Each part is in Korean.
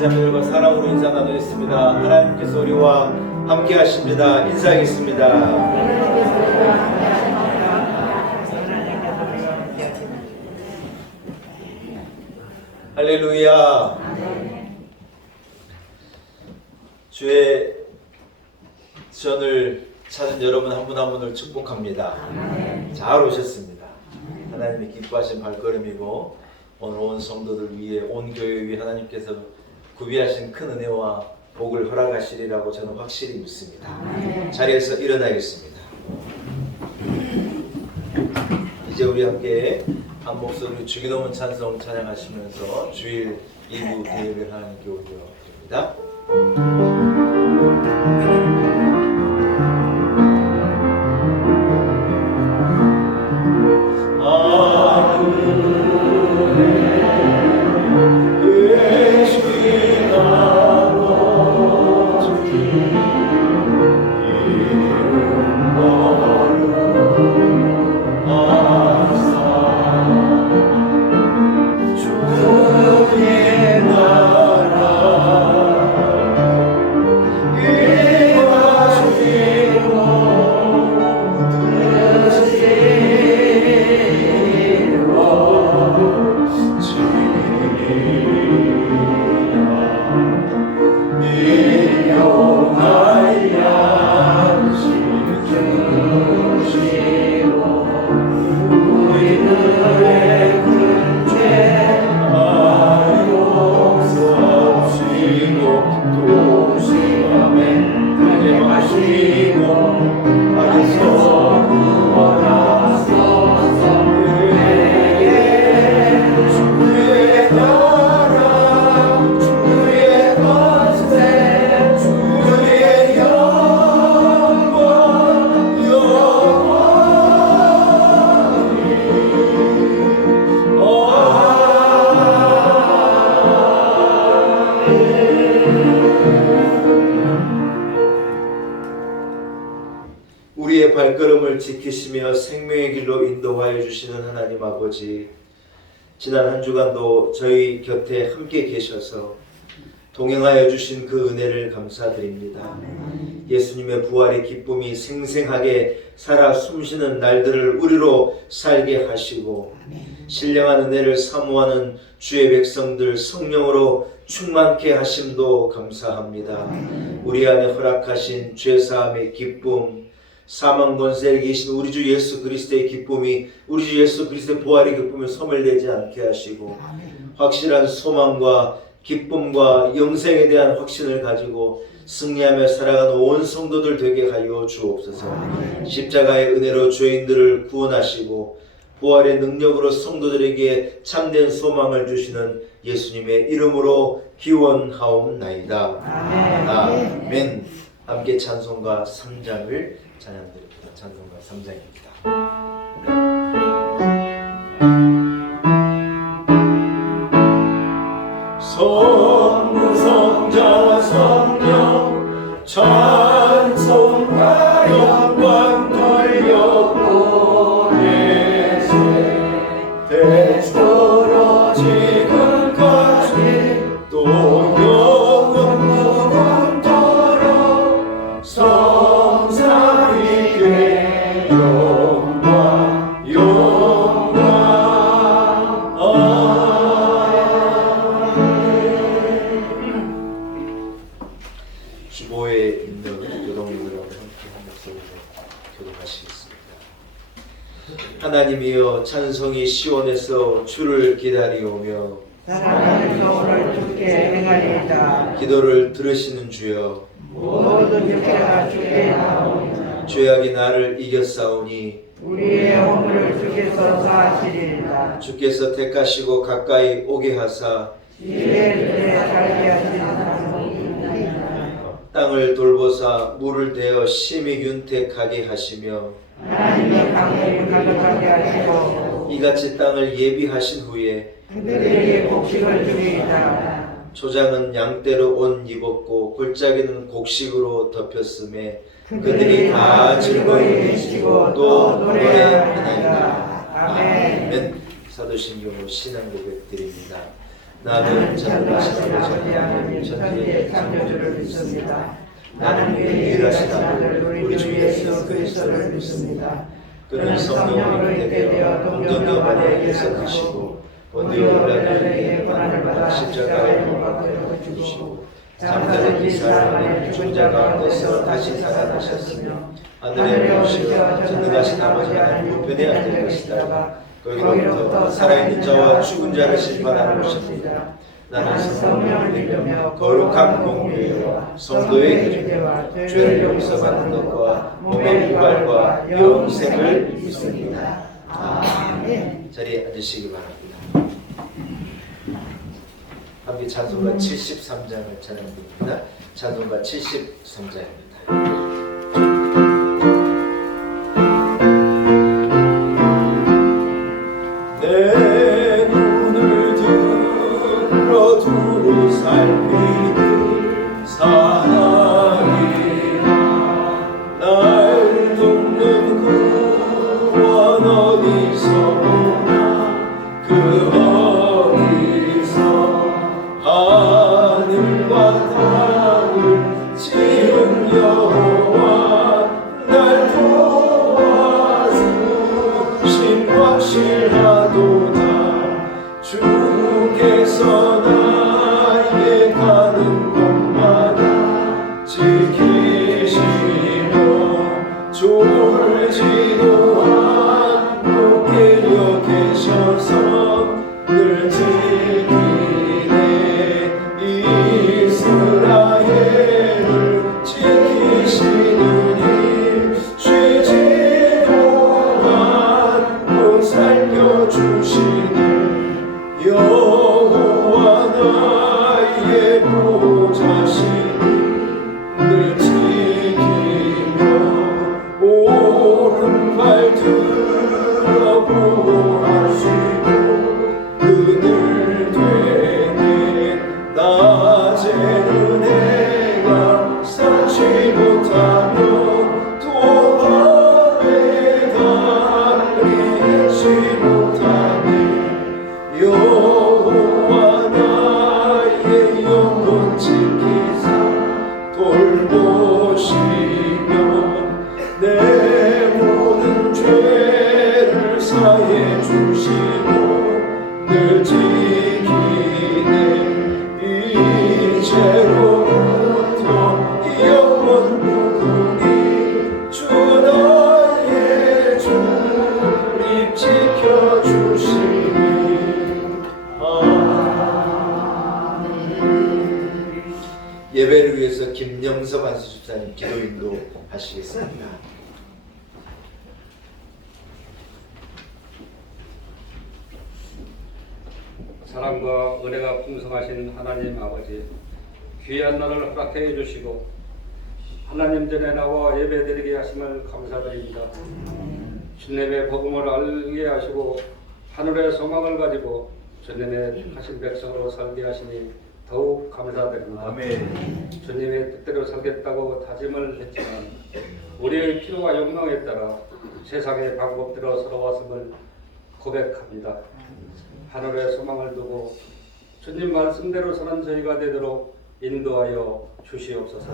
자매들과 사랑으로 인사 나누겠습니다. 하나님께서 우리와 함께 하십니다. 인사하겠습니다. 할렐루야. 주의 전을 찾은 여러분 한 분 한 분을 축복합니다. 잘 오셨습니다. 하나님이 기뻐하신 발걸음이고 오늘 온 성도들 위해 온 교회 위해 하나님께서 구비하신 큰 은혜와 복을 허락하시리라고 저는 확실히 믿습니다. 자리에서 일어나겠습니다. 이제 우리 함께 한 목소리로 주기도문 찬송 찬양하시면서 주일 2부 대예배를 하나님께 올려드립니다. 우리의 발걸음을 지키시며 생명의 길로 인도하여 주시는 하나님 아버지, 지난 한 주간도 저희 곁에 함께 계셔서 동행하여 주신 그 은혜를 감사드립니다. 예수님의 부활의 기쁨이 생생하게 살아 숨쉬는 날들을 우리로 살게 하시고 신령한 은혜를 사모하는 주의 백성들 성령으로 충만케 하심도 감사합니다. 우리 안에 허락하신 죄사함의 기쁨, 사망 권세에 계신 우리 주 예수 그리스도의 기쁨이, 우리 주 예수 그리스도의 부활의 기쁨을 소멸되지 않게 하시고 확실한 소망과 기쁨과 영생에 대한 확신을 가지고 승리하며 살아가는 온 성도들 되게 하여 주옵소서. 십자가의 은혜로 죄인들을 구원하시고 부활의 능력으로 성도들에게 참된 소망을 주시는 예수님의 이름으로 기원하옵나이다. 아멘. 함께 찬송가 3장을 찬양드립니다. 찬송가 3장입니다. 성부성자와 성령 찬송가 영광 돌려보내세 대초로 지금까지 또 영원 무궁토록 성삼위께 영광 영광 주보에 있는 교동님들하고 함께 한 목소리로 교동하시겠습니다. 하나님이여, 찬송이 시온에서 주를 기다리오며 사랑하는 오늘 주께 행하리이다. 기도를 들으시는 주여, 모든 육체가 주께 나오리이다. 죄악이 나를 이겼사오니 우리의 허물을 주께서 사하시리이다. 주께서 택하시고 가까이 오게 하사 지혜를 살게 하시리이다. 땅을 돌보사 물을 대어 심히 윤택하게 하시며 하나님의 강물을 가득하게 하시고 이같이 땅을 예비하신 후에 그들에게 곡식을 주리이다. 초장은 양떼로 옷 입었고 골짜기는 곡식으로 덮였음에 그들이 다 즐거이 외치고 또 노래하나이다. 아멘. 사도신경으로 신앙 고백 드립니다. 나는 전능하신 아버지 하나님 천지의 창조주를 믿습니다. 나는 그의 유일하신 아들 우리 주 예수 그리스도를 믿습니다. 그는 성령으로 있게 되어 동정녀 마리아에게서 크시고 본디오 빌라도에게 고난을 받아 십자가에 못 박혀 죽으시고 잠자는 지 사흘 죽은 자 가운데서 다시 살아나셨으며 하늘에 오르시어 전능하신 아버지 하나님 우편에 앉을 것이다. 거기로부터 살아있는 자와 죽은 자를 심판하러 오십니다. 나는 성령을 믿으며 거룩한 공의와 성도의 기도와 죄를 용서받는 것과 몸의 부활과 영생을 믿습니다. 아멘. 자리에 앉으시기 바랍니다. 함께 찬송가 73장을 찬양드립니다. 찬송가 73장입니다. 내 눈을 들어 두루 살피는 사랑이라 날 돕는 구원 어디서 오나 그 어디서 하늘과 땅을 지은 여호와 날 도와주신 확실하도다. 주께서 나에게 가는 곳마다 지키시며 졸지도 않고 깨어 계셔서 늘 지키네. 이스라엘을 지키시는 힘 쉬지도 않고 살펴주시네. 여호와 나의 보좌시니 늘 지키며 오른발 들어 보호하시고 그늘 되네. 낮에는 해가 쌓지 못하며 또 밤에 달이 있지 못하네. 여호와 나의 영혼 지키사 돌보시며 내 모든 죄를 사해 주시고 늘 지키네. 이제로부터 영원 무궁히 주 너의 주님 지켜주시니. 예배를 위해서 김영섭 안수집사님 기도 인도하시겠습니다. 사랑과 은혜가 풍성하신 하나님 아버지, 귀한 날을 허락해 주시고 하나님 전에 나와 예배드리게 하심을 감사드립니다. 주님의 복음을 알게 하시고 하늘의 소망을 가지고 주님의 택하신 백성으로 살게 하시니 더욱 감사드립니다. 아멘. 주님의 뜻대로 살겠다고 다짐을 했지만 우리의 필요와 욕망에 따라 세상의 방법대로 살아왔음을 고백합니다. 하늘의 소망을 두고 주님 말씀대로 사는 저희가 되도록 인도하여 주시옵소서.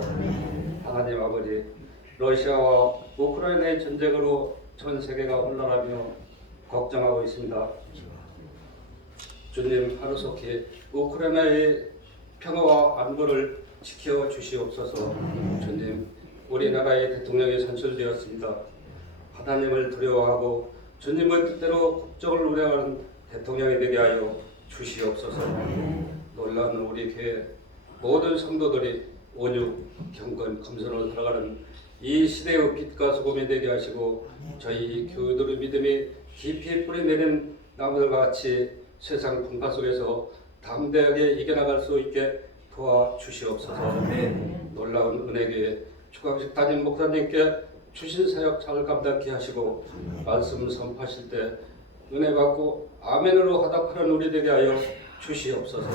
하나님 아버지, 러시아와 우크라이나의 전쟁으로 전 세계가 혼란하며 걱정하고 있습니다. 주님 하루속히 우크라이나의 평화와 안보를 지켜 주시옵소서. 주님, 우리나라의 대통령이 선출되었습니다. 하나님을 두려워하고 주님의 뜻대로 국정을 운행하는 대통령이 되게 하여 주시옵소서. 놀라운 우리 교회 모든 성도들이 온유, 경건, 겸손으로 살아가는 이 시대의 빛과 소금이 되게 하시고 저희 교우들의 믿음이 깊이 뿌리내린 나무들과 같이 세상 분파 속에서 담대하게 이겨나갈 수 있게 도와주시옵소서. 아멘. 놀라운 은혜교회 주광식 담임 목사님께 주신 사역 잘 감당케 하시고 말씀 선포하실 때 은혜 받고 아멘으로 화답하는 우리 되게 하여 주시옵소서.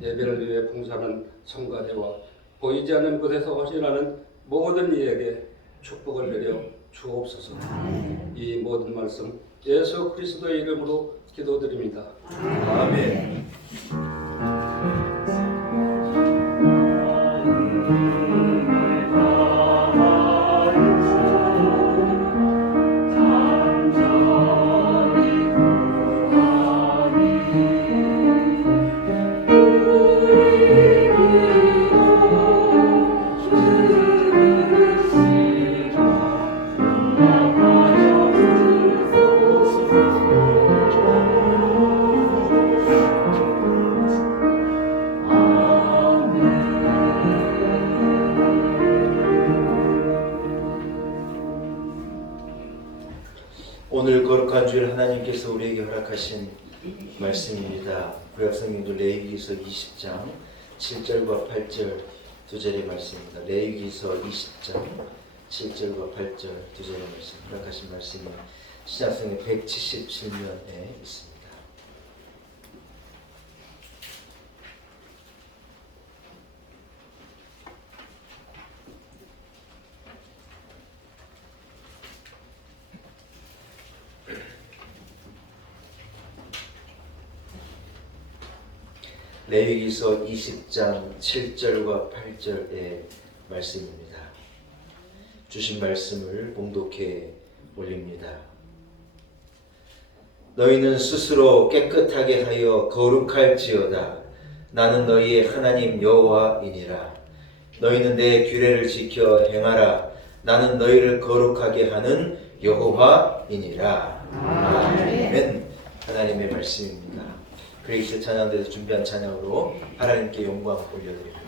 예배를 위해 봉사하는 성가대와 보이지 않는 곳에서 헌신하는 모든 이에게 축복을 내려 주옵소서. 이 모든 말씀 예수 그리스도의 이름으로 기도드립니다. 아멘. 오늘 거룩한 주일 하나님께서 우리에게 허락하신 말씀입니다. 구약성경도 레위기서 20장 7절과 8절 두 절의 말씀입니다. 레위기서 20장 7절과 8절 두 절의 말씀, 허락하신 말씀이 신약성경 177면에 있습니다. 레위기서 20장 7절과 8절의 말씀입니다. 주신 말씀을 봉독해 올립니다. 너희는 스스로 깨끗하게 하여 거룩할지어다. 나는 너희의 하나님 여호와이니라. 너희는 내 규례를 지켜 행하라. 나는 너희를 거룩하게 하는 여호와이니라. 아멘. 하나님의 말씀입니다. 그레이스 찬양대에서 준비한 찬양으로 하나님께 영광 올려드립니다.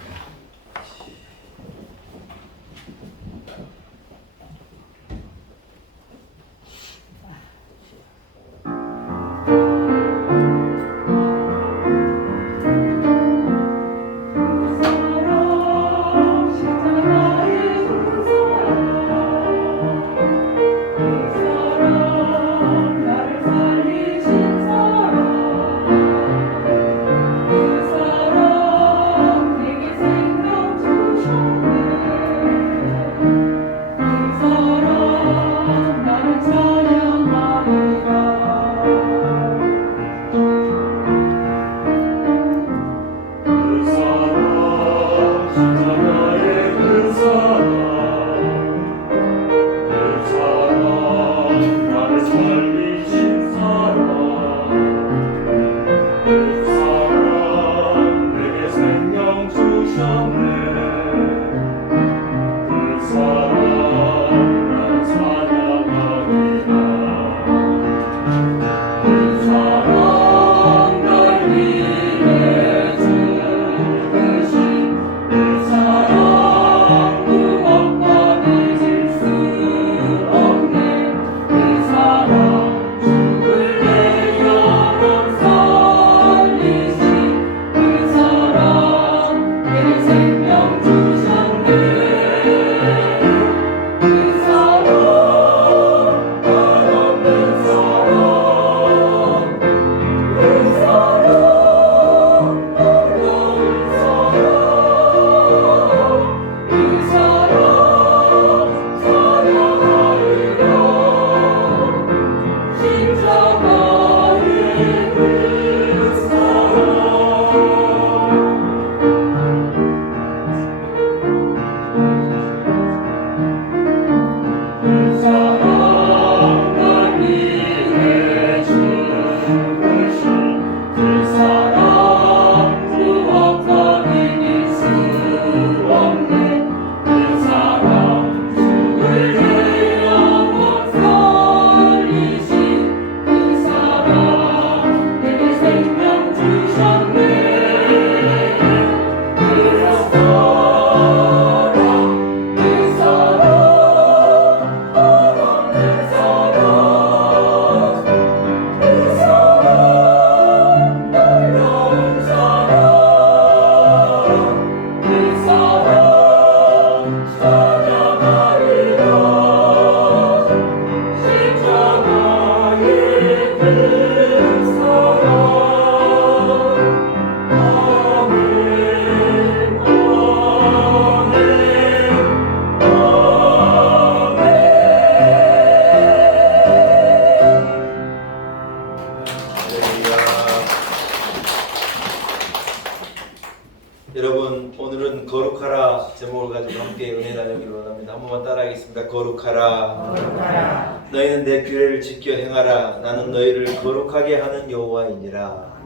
여러분, 오늘은 거룩하라 제목을 가지고 함께 은혜 나누기를 원합니다. 한 번만 따라하겠습니다. 거룩하라. 거룩하라. 너희는 내 규례를 지켜 행하라. 나는 너희를 거룩하게 하는 여호와이니라.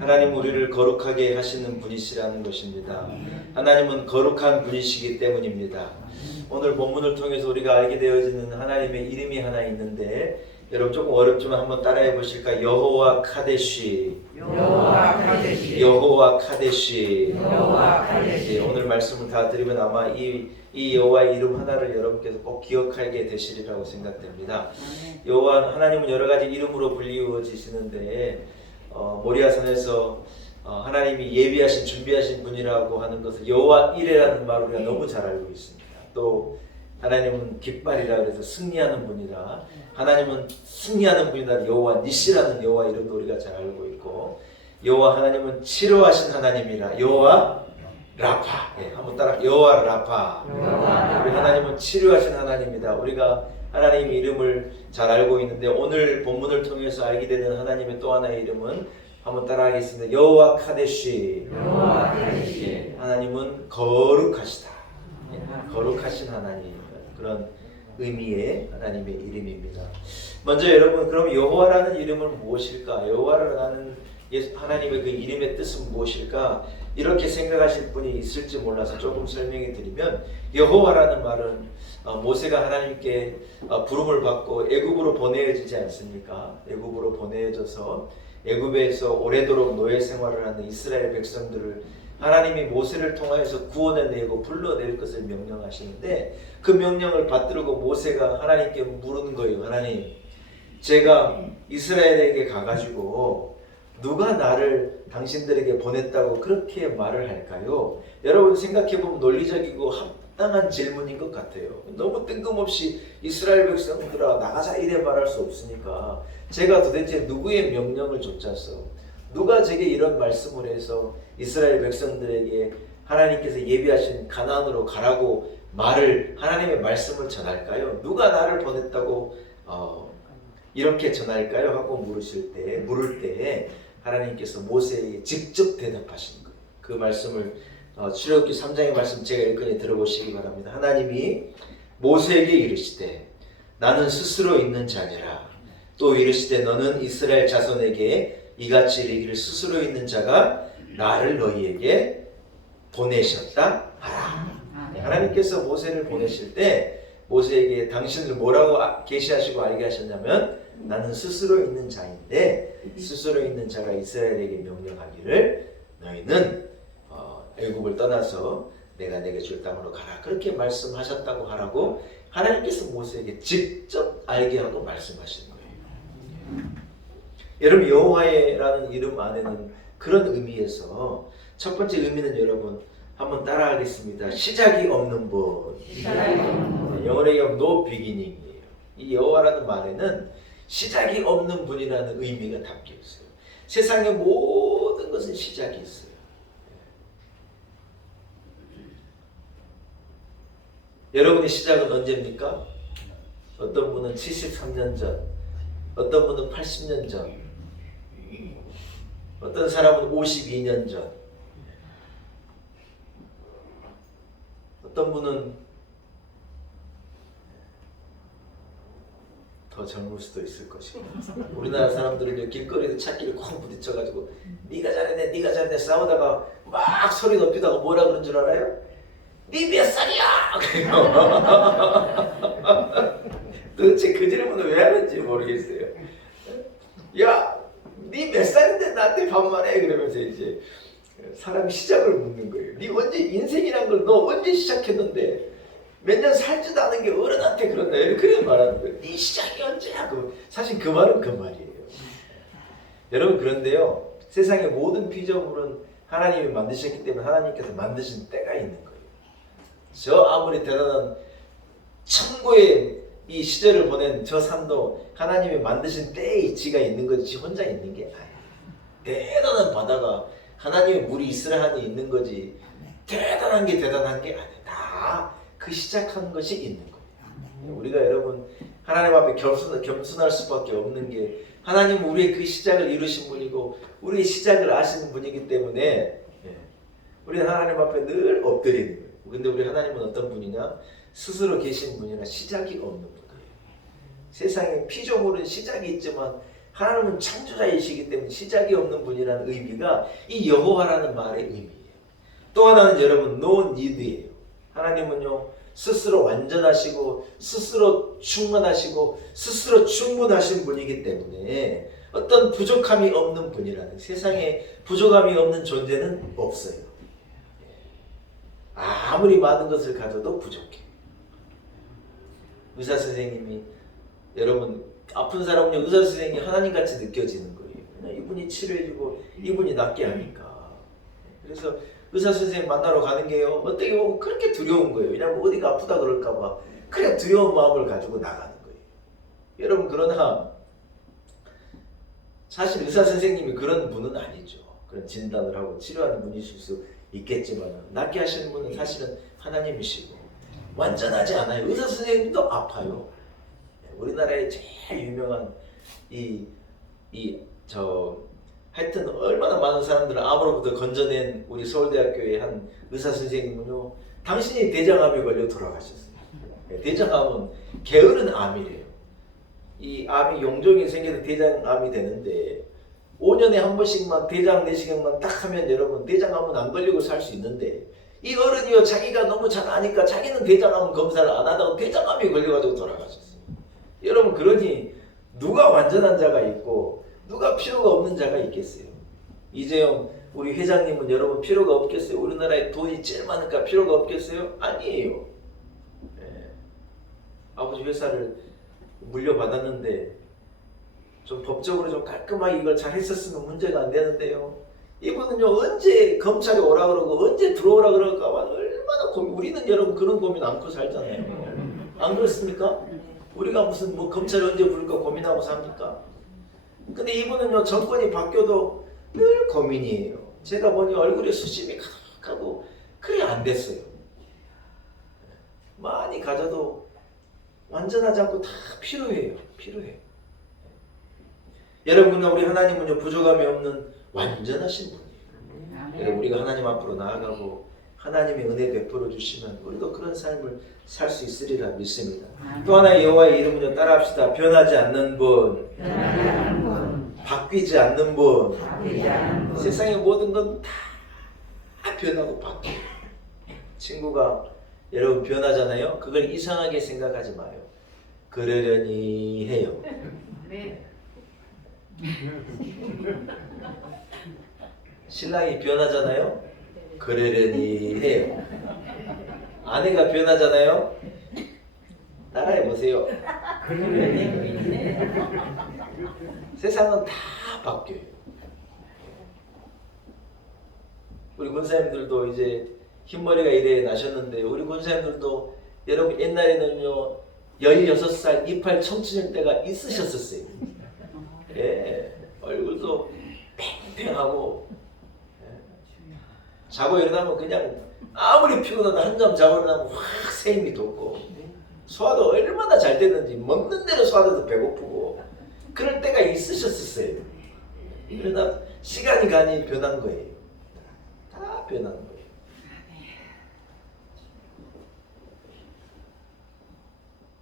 하나님 우리를 거룩하게 하시는 분이시라는 것입니다. 하나님은 거룩한 분이시기 때문입니다. 오늘 본문을 통해서 우리가 알게 되어지는 하나님의 이름이 하나 있는데 여러분 조금 어렵지만 한번 따라해 보실까요? 여호와 카데시. 여호와 카데시. 여호와 카데시. 여호와 카데시. 예, 오늘 말씀을 다 드리면 아마 이 여호와의 이름 하나를 여러분께서 꼭 기억하게 되시리라고 생각됩니다. 여호와 하나님은 여러 가지 이름으로 불리워지시는데 모리아산에서 하나님이 예비하신 준비하신 분이라고 하는 것을 여호와 이레라는 말을 우리가 너무 잘 알고 있습니다. 또 하나님은 깃발이라 그래서 승리하는 분이라, 하나님은 승리하는 분이다 여호와 니시라는 여호와 이름도 우리가 잘 알고 있고, 여호와 하나님은 치료하신 하나님이라 여호와 라파. 예, 한번 따라 여호와 라파. 우리 하나님은 치료하신 하나님이다. 우리가 하나님의 이름을 잘 알고 있는데 오늘 본문을 통해서 알게 되는 하나님의 또 하나의 이름은 한번 따라하겠습니다. 여호와 카데시. 여호와 카데시. 예, 하나님은 거룩하시다. 예, 거룩하신 하나님, 그런 의미의 하나님의 이름입니다. 먼저 여러분, 그럼 여호와라는 이름은 무엇일까? 여호와라는 하나님의 그 이름의 뜻은 무엇일까? 이렇게 생각하실 분이 있을지 몰라서 조금 설명해 드리면, 여호와라는 말은 모세가 하나님께 부름을 받고 애굽으로 보내어지지 않습니까? 애굽으로 보내어져서 애굽에서 오래도록 노예 생활을 하는 이스라엘 백성들을 하나님이 모세를 통하여서 구원해내고 불러낼 것을 명령하시는데, 그 명령을 받들고 모세가 하나님께 물은 거예요. 하나님, 제가 이스라엘에게 가가지고 누가 나를 당신들에게 보냈다고 그렇게 말을 할까요? 여러분 생각해보면 논리적이고 합당한 질문인 것 같아요. 너무 뜬금없이 이스라엘 백성들아 나가자 이래 말할 수 없으니까 제가 도대체 누구의 명령을 쫓아서, 누가 제게 이런 말씀을 해서 이스라엘 백성들에게 하나님께서 예비하신 가나안으로 가라고 말을, 하나님의 말씀을 전할까요? 누가 나를 보냈다고 이렇게 전할까요? 하고 물을 때 하나님께서 모세에게 직접 대답하시는 거예요. 그 말씀을 출애굽기 3장의 말씀 제가 읽으니 들어보시기 바랍니다. 하나님이 모세에게 이르시되 나는 스스로 있는 자니라. 또 이르시되 너는 이스라엘 자손에게 이같이 이르기를 스스로 있는 자가 나를 너희에게 보내셨다 하라. 하나님께서 모세를 보내실 때 모세에게 당신을 뭐라고 계시하시고 알게 하셨냐면, 나는 스스로 있는 자인데 스스로 있는 자가 이스라엘에게 명령하기를 너희는 애굽을 떠나서 내가 내게 줄 땅으로 가라, 그렇게 말씀하셨다고 하라고 하나님께서 모세에게 직접 알게 하고 말씀하시는 거예요. 여러분, 여호와라는 이름 안에는 그런 의미에서 첫 번째 의미는 여러분 한번 따라하겠습니다. 시작이 없는 분. 영어로 얘기하면 no beginning이에요. 이 여호와라는 말에는 시작이 없는 분이라는 의미가 담겨 있어요. 세상의 모든 것은 시작이 있어요. 여러분의 시작은 언제입니까? 어떤 분은 73년 전, 어떤 분은 80년 전, 어떤 사람은 52년 전, 어떤 분은 더 젊을 수도 있을 것이고, 우리나라 사람들은 길거리에서 찾기를 콩 부딪혀가지고 네가 잘했네 네가 잘했네 싸우다가 막 소리 높이다가 뭐라 그런 줄 알아요? 네 몇 살이야! 도대체 그 질문을 왜 하는지 모르겠어요. 야, 네 몇 살인데 나한테 반말해? 그러면서 이제 사람 시작을 묻는 거예요. 네 언제, 인생이란 걸 너 언제 시작했는데 몇 년 살지도 않은 게 어른한테 그런다, 그렇게 말하는 거예요. 네 시작이 언제야? 사실 그 말은 그 말이에요. 여러분, 그런데요, 세상의 모든 피조물은 하나님이 만드셨기 때문에 하나님께서 만드신 때가 있는 거예요. 저 아무리 대단한 천고의 이 시절을 보낸 저 산도 하나님이 만드신 때의 이치가 있는 거지 지 혼자 있는 게 아니에요. 대단한 바다가 하나님의 물이 있으라 하니 있는 거지 대단한 게 아니에요. 다 그 시작한 것이 있는 거예요. 우리가 여러분 하나님 앞에 겸손할 수밖에 없는 게, 하나님은 우리의 그 시작을 이루신 분이고 우리의 시작을 아시는 분이기 때문에 우리는 하나님 앞에 늘 엎드리는 거예요. 근데 우리 하나님은 어떤 분이냐? 스스로 계신 분이나 시작이 없는 분이에요. 세상에 피조물은 시작이 있지만 하나님은 창조자이시기 때문에 시작이 없는 분이라는 의미가 이 여호와라는 말의 의미예요. 또 하나는 여러분 no need예요. 하나님은요 스스로 완전하시고 스스로 충만하시고 스스로 충분하신 분이기 때문에 어떤 부족함이 없는 분이라는, 세상에 부족함이 없는 존재는 없어요. 아무리 많은 것을 가져도 부족해. 의사 선생님이, 여러분 아픈 사람은요 의사 선생님이 하나님같이 느껴지는 거예요. 그냥 이분이 치료해주고 이분이 낫게 하니까. 그래서 의사 선생님 만나러 가는 게요 어떻게 보면 그렇게 두려운 거예요. 왜냐하면 어디가 아프다 그럴까봐 그냥 두려운 마음을 가지고 나가는 거예요. 여러분, 그러나 사실 의사 선생님이 그런 분은 아니죠. 그런 진단을 하고 치료하는 분이실 수 있겠지만 낫게 하시는 분은 사실은 하나님이시고 완전하지 않아요. 의사 선생님도 아파요. 우리나라의 제일 유명한 하여튼 얼마나 많은 사람들을 암으로부터 건져낸 우리 서울대학교의 한 의사 선생님은요, 당신이 대장암에 걸려 돌아가셨어요. 대장암은 게으른 암이래요. 이 암이 용종이 생겨서 대장암이 되는데 5년에 한 번씩만 대장 내시경만 딱 하면 여러분 대장암은 안 걸리고 살 수 있는데, 이 어른이요 자기가 너무 잘 아니까 자기는 대장암 검사를 안 하다가 대장암이 걸려가지고 돌아가셨어요. 여러분, 그러니 누가 완전한 자가 있고 누가 필요가 없는 자가 있겠어요? 이재용 우리 회장님은 여러분 필요가 없겠어요? 우리나라에 돈이 제일 많으니까 필요가 없겠어요? 아니에요. 아버지 회사를 물려받았는데 좀 법적으로 좀 깔끔하게 이걸 잘 했었으면 문제가 안 되는데요. 이분은요 언제 검찰이 오라 그러고 언제 들어오라 그럴까 봐 얼마나 고민. 우리는 여러분 그런 고민 않고 살잖아요. 안 그렇습니까? 우리가 무슨 뭐 검찰이 언제 부를까 고민하고 삽니까? 근데 이분은요 정권이 바뀌어도 늘 고민이에요. 제가 보니 얼굴에 수심이 가득하고 그래 안 됐어요. 많이 가져도 완전하지 않고 다 필요해요. 여러분과 우리 하나님은요 부족함이 없는 완전하신 분이에요. 여러분, 우리가 하나님 앞으로 나아가고 하나님의 은혜 베풀어 주시면 우리도 그런 삶을 살 수 있으리라 믿습니다. 또 하나의 여호와의 이름은요 따라합시다. 변하지 않는 분, 바뀌지 않는 분. 세상의 모든 건 다 변하고 바뀌어요. 친구가 여러분 변하잖아요. 그걸 이상하게 생각하지 마요. 그러려니 해요. 신랑이 변하잖아요. 그러려니 해요. 아내가 변하잖아요. 따라해 보세요. 세상은 다 바뀌어요. 우리 군사님들도 이제 흰머리가 이래 나셨는데, 우리 군사님들도 여러분 옛날에는요 16살 이팔 청춘일 때가 있으셨었어요. 예, 얼굴도 팽팽하고, 자고 일어나면 그냥 아무리 피곤해도 한잠 자고 일어나면 확 생기 돋고, 소화도 얼마나 잘 되는지 먹는 대로 소화도 배고프고 그럴 때가 있으셨었어요. 그러나 시간이 가니 변한 거예요. 다 변한 거예요.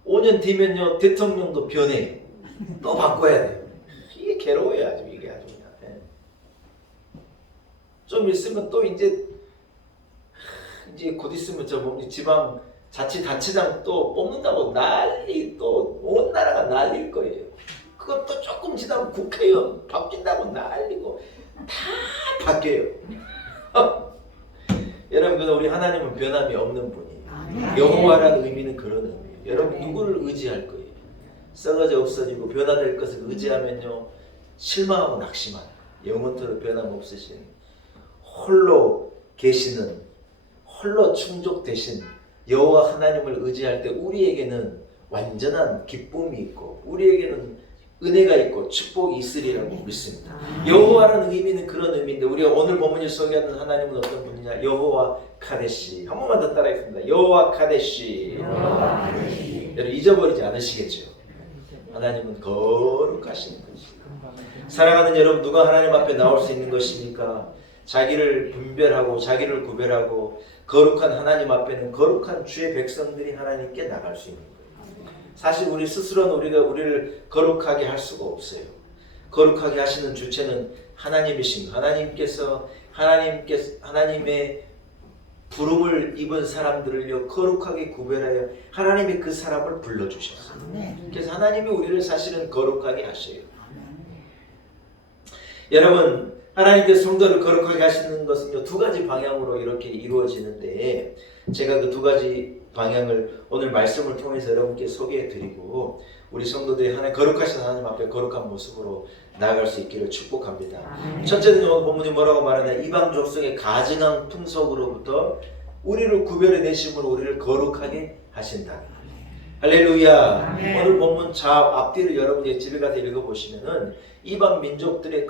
오 년 뒤면요 대통령도 변해요. 또 바꿔야 돼요. 이게 괴로워요. 아주 이게 아주 그냥. 좀 있으면 또 이제 곧 있으면 저 뭡니까 지방 자치단체장 또 뽑는다고 난리, 또 온 나라가 난릴 거예요. 그것도 조금 지나면 국회의원 바뀐다고 난리고 다 바뀌어요. 여러분, 우리 하나님은 변함이 없는 분이에요. 여호와라는 의미는 그런 의미예요. 여러분 누구를 의지할 거예요? 썩어져 없어지고 변화될 것을 의지하면요 실망하고 낙심하는, 영원토록 변함없으신 홀로 계시는, 홀로 충족되신 여호와 하나님을 의지할 때 우리에게는 완전한 기쁨이 있고 우리에게는 은혜가 있고 축복이 있으리라고 믿습니다. 여호와라는 의미는 그런 의미인데, 우리가 오늘 본문을 소개하는 하나님은 어떤 분이냐? 여호와 카데시. 한 번만 더 따라하겠습니다. 여호와 카데시. 여러분 잊어버리지 않으시겠죠? 하나님은 거룩하신 분이십니다. 사랑하는 여러분, 누가 하나님 앞에 나올 수 있는 것입니까? 자기를 분별하고 자기를 구별하고 거룩한 하나님 앞에는 거룩한 주의 백성들이 하나님께 나갈 수 있는 거예요. 사실 우리 스스로는 우리를 거룩하게 할 수가 없어요. 거룩하게 하시는 주체는 하나님이신, 하나님의 부름을 입은 사람들을요 거룩하게 구별하여 하나님이 그 사람을 불러주셨어요. 그래서 하나님이 우리를 사실은 거룩하게 하셔요. 여러분, 하나님께서 성도를 거룩하게 하시는 것은요 두 가지 방향으로 이렇게 이루어지는데, 제가 그 두 가지 방향을 오늘 말씀을 통해서 여러분께 소개해 드리고 우리 성도들이 하나님 거룩하신 하나님 앞에 거룩한 모습으로 나아갈 수 있기를 축복합니다. 첫째는 오늘 본문이 뭐라고 말하냐, 이방 족속의 가증한 풍속으로부터 우리를 구별해 내심으로 우리를 거룩하게 하신다. 할렐루야. 오늘 본문 앞뒤를 여러분이 집에 가서 읽어보시면은 이방 민족들의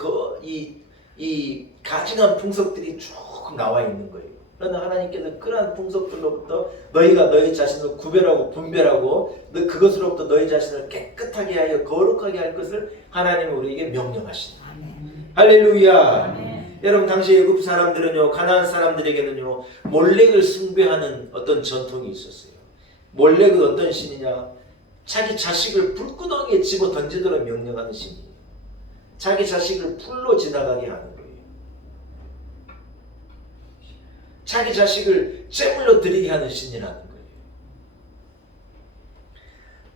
이 가증한 풍속들이 쭉 나와 있는 거예요. 그러나 하나님께서 그러한 풍속들로부터 너희가 너희 자신을 구별하고 분별하고 그것으로부터 너희 자신을 깨끗하게 하여 거룩하게 할 것을 하나님이 우리에게 명령하신다. 할렐루야. 여러분, 당시 애굽 사람들은요, 가나안 사람들에게는요 몰렉을 숭배하는 어떤 전통이 있었어요. 몰렉은 어떤 신이냐, 자기 자식을 불구덩이에 집어 던지도록 명령하는 신이에요. 자기 자식을 불로 지나가게 하는 거예요. 자기 자식을 제물로 드리게 하는 신이라는 거예요.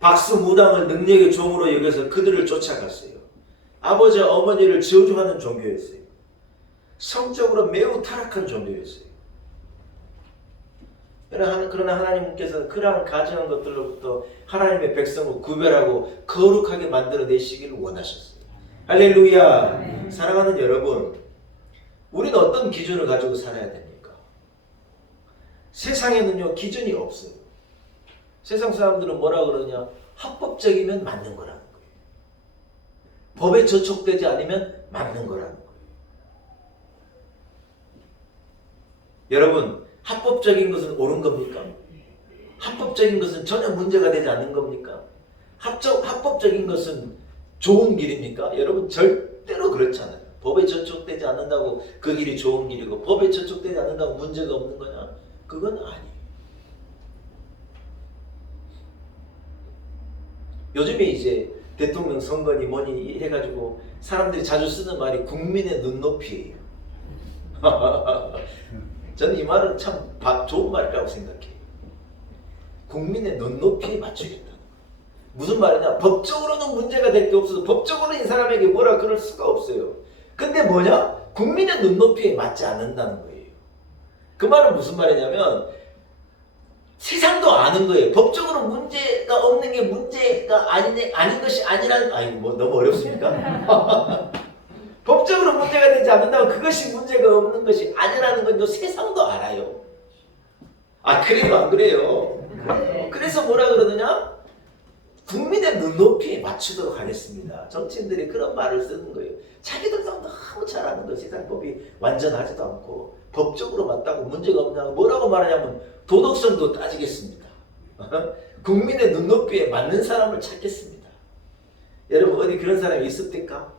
박수무당을 능력의 종으로 여겨서 그들을 쫓아갔어요. 아버지와 어머니를 저주하는 종교였어요. 성적으로 매우 타락한 종교였어요. 그러나 하나님께서는 그러한 가증한 것들로부터 하나님의 백성을 구별하고 거룩하게 만들어내시기를 원하셨어요. 할렐루야. 사랑하는 여러분, 우리는 어떤 기준을 가지고 살아야 됩니까? 세상에는요 기준이 없어요. 세상 사람들은 뭐라 그러냐, 합법적이면 맞는 거라는 거예요. 법에 저촉되지 않으면 맞는 거라는 거예요. 여러분, 합법적인 것은 옳은 겁니까? 합법적인 것은 전혀 문제가 되지 않는 겁니까? 합법적인 것은 좋은 길입니까? 여러분, 절대로 그렇잖아요. 법에 저촉되지 않는다고 그 길이 좋은 길이고 법에 저촉되지 않는다고 문제가 없는 거냐? 그건 아니에요. 요즘에 이제 대통령 선거니 뭐니 해가지고 사람들이 자주 쓰는 말이 국민의 눈높이예요. 저는 이 말은 참 좋은 말이라고 생각해요. 국민의 눈높이에 맞추겠다는 거예요. 무슨 말이냐, 법적으로는 문제가 될 게 없어서 법적으로 이 사람에게 뭐라 그럴 수가 없어요. 근데 뭐냐, 국민의 눈높이에 맞지 않는다는 거예요. 그 말은 무슨 말이냐면 세상도 아는 거예요. 법적으로 문제가 없는 게 문제가 아닌 것이 아니라는, 뭐 너무 어렵습니까? 법적으로 문제가 되지 않는다면 그것이 문제가 없는 것이 아니라는 건 세상도 알아요. 그래요, 안 그래요? 그래서 뭐라 그러느냐? 국민의 눈높이에 맞추도록 하겠습니다. 정치인들이 그런 말을 쓰는 거예요. 자기들도 너무 잘 아는 거예요. 세상법이 완전하지도 않고 법적으로 맞다고 문제가 없냐고 뭐라고 말하냐면 도덕성도 따지겠습니다. 국민의 눈높이에 맞는 사람을 찾겠습니다. 여러분, 어디 그런 사람이 있습니까?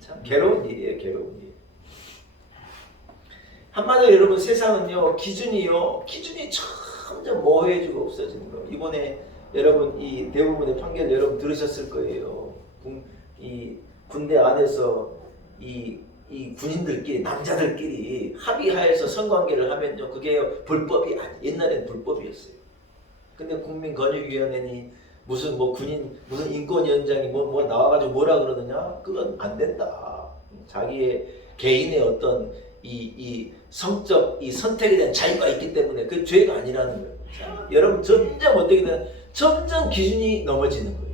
참 괴로운 일이에요. 괴로운 일. 한마디로 여러분, 세상은요 기준이 점점 모호해지고 없어지는 거예요. 이번에 여러분 이 대부분의 판결 여러분 들으셨을 거예요. 이 군대 안에서 이 군인들끼리, 남자들끼리 합의하에서 성관계를 하면요 그게 불법이 옛날엔 불법이었어요. 근데 국민권익위원회니 무슨 군인 무슨 인권위원장이 뭐 나와가지고 뭐라 그러느냐, 그건 안 된다. 자기의 개인의 어떤 이 성적 이 선택에 대한 자유가 있기 때문에 그 죄가 아니라는 거예요. 자, 여러분, 점점 어떻게 되나, 점점 기준이 넘어지는 거예요.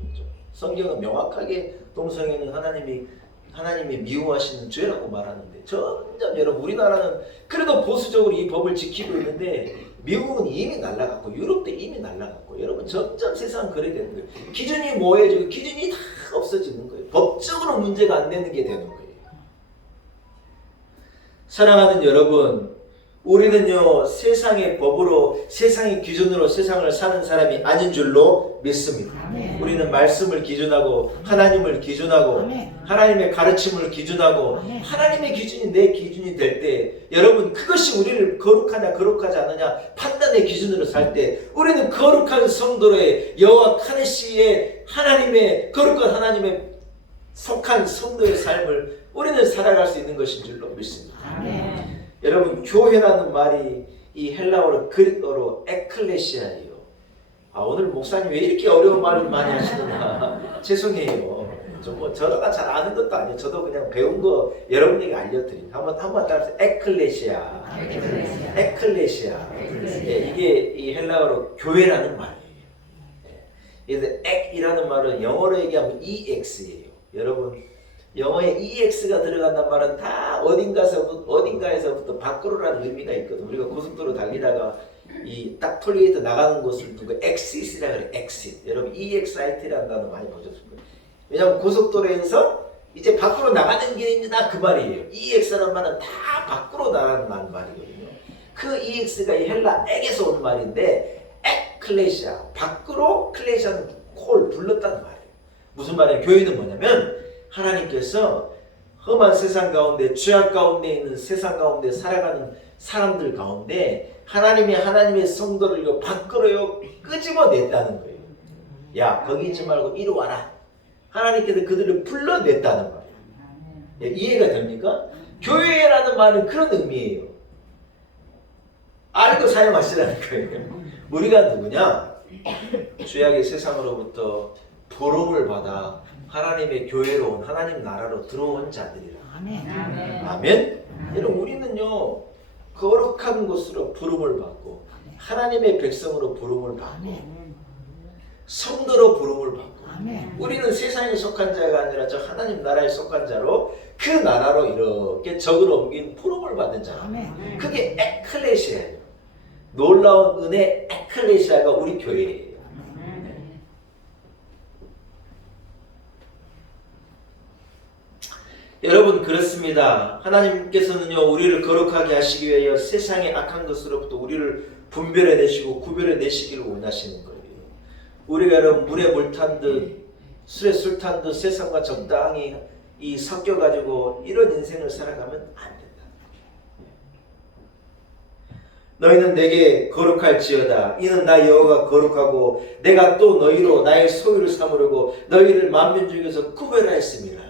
성경은 명확하게 동성애는 하나님이 미워하시는 죄라고 말하는데, 점점 여러분, 우리나라는 그래도 보수적으로 이 법을 지키고 있는데 미국은 이미 날아갔고 유럽도 이미 날아갔고, 여러분 점점 세상은 그래 되는 거예요. 기준이 모호해지고 기준이 다 없어지는 거예요. 법적으로 문제가 안 되는 게 되는 거예요. 사랑하는 여러분, 우리는요 세상의 법으로, 세상의 기준으로 세상을 사는 사람이 아닌 줄로 믿습니다. 아멘. 우리는 말씀을 기준하고 하나님을 기준하고 아멘. 하나님의 가르침을 기준하고 아멘. 하나님의 기준이 내 기준이 될 때, 여러분 그것이 우리를 거룩하냐 거룩하지 않느냐 판단의 기준으로 살 때, 우리는 거룩한 성도의 여호와 카네시의 하나님의 거룩한 하나님의 속한 성도의 삶을 우리는 살아갈 수 있는 것인 줄로 믿습니다. 아멘. 여러분, 교회라는 말이 이 헬라어로 그리스어로 에클레시아예요. 오늘 목사님 왜 이렇게 어려운 말을 많이 하시느냐. 죄송해요. 저가 잘 아는 것도 아니에요. 저도 그냥 배운 거 여러분에게 알려드린. 한번 따라서 에클레시아. 에클레시아. 예, 이게 이 헬라어로 교회라는 말이에요. 그래서 액이라는 말은 영어로 얘기하면 EX예요. 여러분 영어에 EX가 들어간다는 말은 다 어딘가에서부터 밖으로라는 의미가 있거든. 우리가 고속도로 달리다가 이 딱 톨게이트 나가는 곳을 두고 exit이라 그래. exit. 여러분 EXIT라는 단어 많이 보셨을 거예요. 왜냐하면 고속도로에서 이제 밖으로 나가는 길입니다 그 말이에요. EX라는 말은 다 밖으로 나가는 말이거든요. 그 EX가 이 헬라 액에서 온 말인데 에클레시아 밖으로 클레시아는 콜 불렀다는 말이에요. 무슨 말이에요? 교회는 뭐냐면 하나님께서 험한 세상 가운데 죄악 가운데 있는 세상 가운데 살아가는 사람들 가운데 하나님의 성도를 밖으로 끄집어냈다는 거예요. 야 거기 있지 말고 이리 와라. 하나님께서 그들을 불러냈다는 말이에요. 예, 이해가 됩니까? 교회라는 말은 그런 의미예요. 알고 사용하시라는 거예요. 우리가 누구냐? 죄악의 세상으로부터 부름을 받아 하나님의 교회로 온 하나님 나라로 들어온 자들이라. 아멘. 여러분 우리는요 거룩한 곳으로 부름을 받고 하나님의 백성으로 부름을 받고 성도로 부름을 받고 우리는 세상에 속한 자가 아니라 저 하나님 나라에 속한 자로 그 나라로 이렇게 적으로 옮긴 부름을 받는 자. 그게 에클레시아예요. 놀라운 은혜 에클레시아가 우리 교회예요. 여러분 그렇습니다. 하나님께서는요 우리를 거룩하게 하시기 위하여 세상의 악한 것으로부터 우리를 분별해내시고 구별해내시기를 원하시는 거예요. 우리가 여러분 물에 물 탄 듯 술에 술 탄 듯 세상과 적당히 섞여가지고 이런 인생을 살아가면 안 된다. 너희는 내게 거룩할지어다. 이는 나 여호와가 거룩하고 내가 또 너희로 나의 소유를 삼으려고 너희를 만민 중에서 구별하였습니다.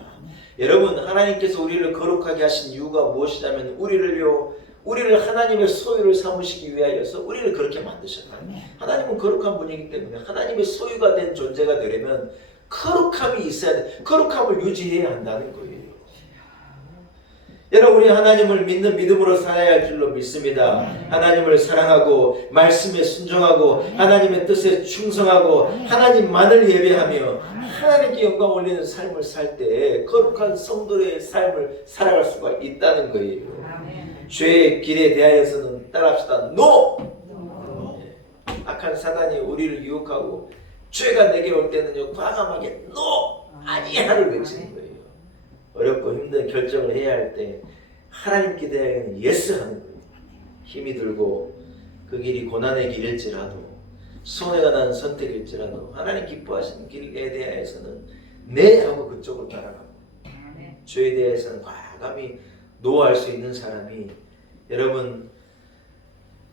여러분 하나님께서 우리를 거룩하게 하신 이유가 무엇이냐면 우리를 하나님의 소유를 삼으시기 위하여서 우리를 그렇게 만드셨다. 하나님은 거룩한 분이기 때문에 하나님의 소유가 된 존재가 되려면 거룩함이 있어야 돼. 거룩함을 유지해야 한다는 거예요. 여러분 우리 하나님을 믿는 믿음으로 살아야 할 줄로 믿습니다. 하나님을 사랑하고 말씀에 순종하고 하나님의 뜻에 충성하고 하나님만을 예배하며 하나님께 영광 올리는 삶을 살 때 거룩한 성도의 삶을 살아갈 수가 있다는 거예요. 죄의 길에 대하여서는 따라합시다. NO! 악한 사단이 우리를 유혹하고 죄가 내게 올 때는요 과감하게 NO! 아니야를 외치는 거예요. 어렵고 힘든 결정을 해야 할 때 하나님께 대하여는 예스 하는 거예요. 힘이 들고 그 길이 고난의 길일지라도 손해가 나는 선택일지라도 하나님 기뻐하시는 길에 대하여서는 네 하고 그쪽을 따라가고 죄에 대해서는 과감히 노할 수 있는 사람이 여러분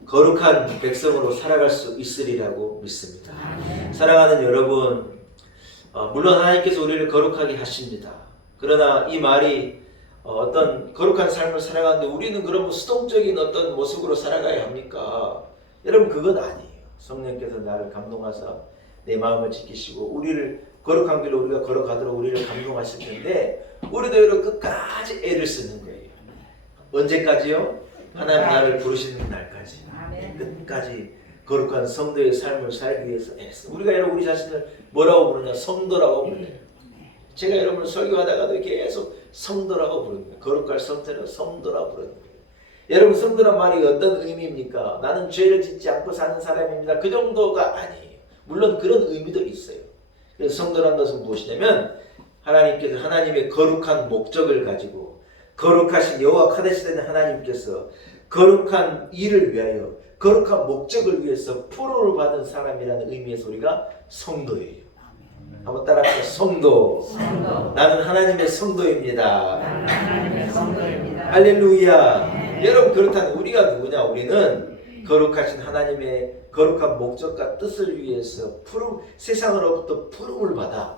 거룩한 백성으로 살아갈 수 있으리라고 믿습니다. 사랑하는 여러분 물론 하나님께서 우리를 거룩하게 하십니다. 그러나 이 말이 어떤 거룩한 삶을 살아가는데 우리는 그러면 수동적인 어떤 모습으로 살아가야 합니까? 여러분 그건 아니에요. 성령께서 나를 감동하사 내 마음을 지키시고 우리를 거룩한 길로 우리가 걸어가도록 우리를 감동하실 텐데 우리도 이렇게 끝까지 애를 쓰는 거예요. 언제까지요? 하나님 나를 부르시는 날까지 끝까지 거룩한 성도의 삶을 살기 위해서 애써. 우리가 여러분 우리 자신을 뭐라고 부르냐? 성도라고 불러요. 제가 여러분을 설교하다가도 계속 성도라고 부릅니다. 거룩할 성도라고 성도라고 부르는 거예요. 여러분 성도란 말이 어떤 의미입니까? 나는 죄를 짓지 않고 사는 사람입니다. 그 정도가 아니에요. 물론 그런 의미도 있어요. 그래서 성도란 것은 무엇이냐면 하나님께서 하나님의 거룩한 목적을 가지고 거룩하신 여호와 카데시 되는 하나님께서 거룩한 일을 위하여 거룩한 목적을 위해서 포로를 받은 사람이라는 의미에서 우리가 성도예요. 한번 따라합시다. 성도. 나는 하나님의 성도입니다. 할렐루야. 여러분 그렇다면 우리가 누구냐? 우리는 거룩하신 하나님의 거룩한 목적과 뜻을 위해서 세상으로부터 부름을 받아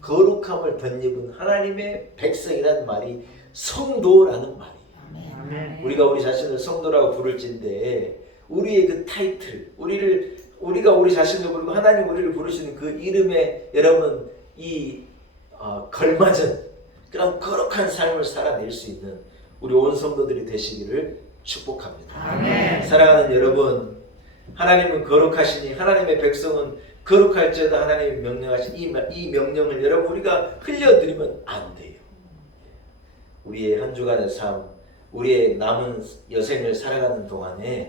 거룩함을 덧입은 하나님의 백성이라는 말이 성도라는 말이에요. 우리가 우리 자신을 성도라고 부를진데 우리의 그 타이틀, 우리가 우리 자신을 부르고 하나님 우리를 부르시는 그 이름에 여러분 걸맞은 그런 거룩한 삶을 살아낼 수 있는 우리 온 성도들이 되시기를 축복합니다. 아멘. 사랑하는 여러분, 하나님은 거룩하시니 하나님의 백성은 거룩할지어다 하나님이 명령하신 이 명령을 여러분 우리가 흘려드리면 안 돼요. 우리의 한 주간의 삶, 우리의 남은 여생을 살아가는 동안에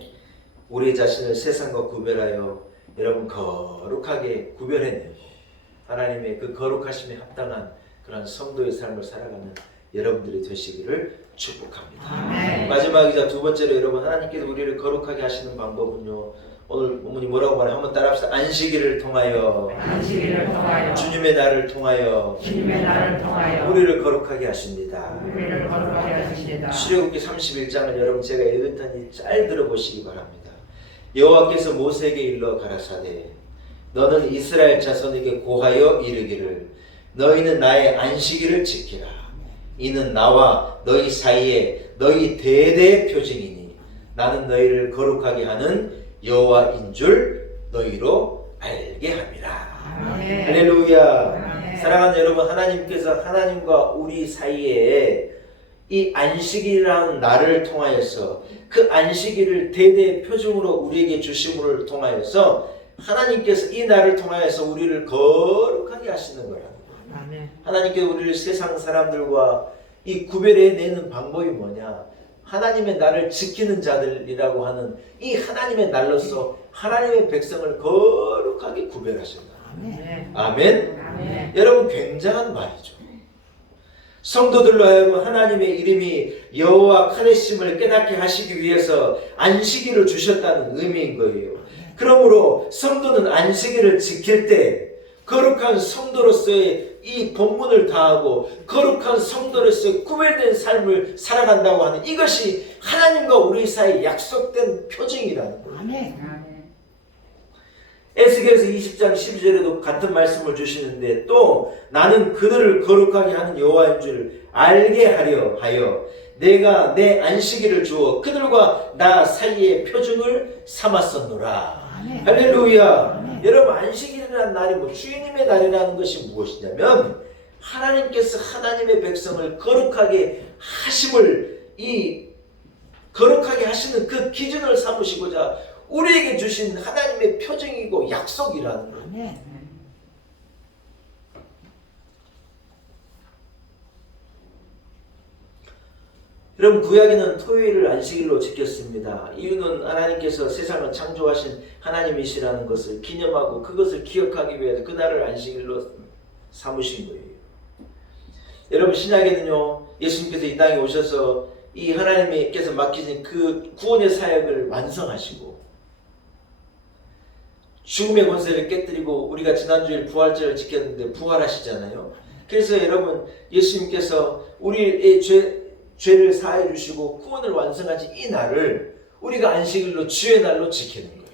우리 자신을 세상과 구별하여 여러분 거룩하게 구별해내고 하나님의 그 거룩하심에 합당한 그런 성도의 삶을 살아가는 여러분들이 되시기를 축복합니다. 아멘. 마지막이자 두 번째로 여러분 하나님께서 우리를 거룩하게 하시는 방법은요. 오늘 본문이 뭐라고 말해요? 한번 따라합시다. 안식일을 통하여 안식일을 통하여 주님의 날을 통하여 주님의 날을 통하여 우리를 거룩하게 하십니다. 우리를 거룩하게 하십니다. 출애굽기 31장을 여러분 제가 읽을 테니 잘 들어보시기 바랍니다. 여호와께서 모세에게 일러 가라사대 너는 이스라엘 자손에게 고하여 이르기를 너희는 나의 안식일을 지키라. 이는 나와 너희 사이에 너희 대대의 표징이니 나는 너희를 거룩하게 하는 여호와인 줄 너희로 알게 함이라. 아멘. 할렐루야. 아멘. 사랑하는 여러분, 하나님께서 하나님과 우리 사이에 이 안식이라는 날을 통하여서 그 안식일을 대대 표징으로 우리에게 주심을 통하여서 하나님께서 이 날을 통하여서 우리를 거룩하게 하시는 거랍니다. 아멘. 하나님께서 우리를 세상 사람들과 이 구별해내는 방법이 뭐냐? 하나님의 날을 지키는 자들이라고 하는 이 하나님의 날로서 하나님의 백성을 거룩하게 구별하신다. 아멘. 아멘. 아멘. 여러분 굉장한 말이죠. 성도들로 하여금 하나님의 이름이 여호와 카데심을 깨닫게 하시기 위해서 안식일을 주셨다는 의미인 거예요. 그러므로 성도는 안식일을 지킬 때 거룩한 성도로서의 이 본분을 다하고 거룩한 성도로서의 구별된 삶을 살아간다고 하는 이것이 하나님과 우리 사이에 약속된 표징이라는 거예요. 아멘. 에스겔서 20장 12절에도 같은 말씀을 주시는데 또 나는 그들을 거룩하게 하는 여호와인 줄 알게 하려 하여 내가 내 안식일을 주어 그들과 나 사이의 표징을 삼았었노라. 아멘. 할렐루야. 아멘. 여러분 안식일이라는 날이 주님의 날이라는 것이 무엇이냐면 하나님께서 하나님의 백성을 거룩하게 하심을 거룩하게 하시는 그 기준을 삼으시고자 우리에게 주신 하나님의 표징이고 약속이라는 거예요. 아멘. 여러분 구약에는 토요일을 안식일로 지켰습니다. 이유는 하나님께서 세상을 창조하신 하나님이시라는 것을 기념하고 그것을 기억하기 위해서 그날을 안식일로 삼으신 거예요. 여러분 신약에는요 예수님께서 이 땅에 오셔서 이 하나님께서 맡기신 그 구원의 사역을 완성하시고 죽음의 권세를 깨뜨리고 우리가 지난주에 부활절을 지켰는데 부활하시잖아요. 그래서 여러분 예수님께서 우리의 죄를 사해 주시고 구원을 완성하신 이 날을 우리가 안식일로 주의 날로 지키는 거예요.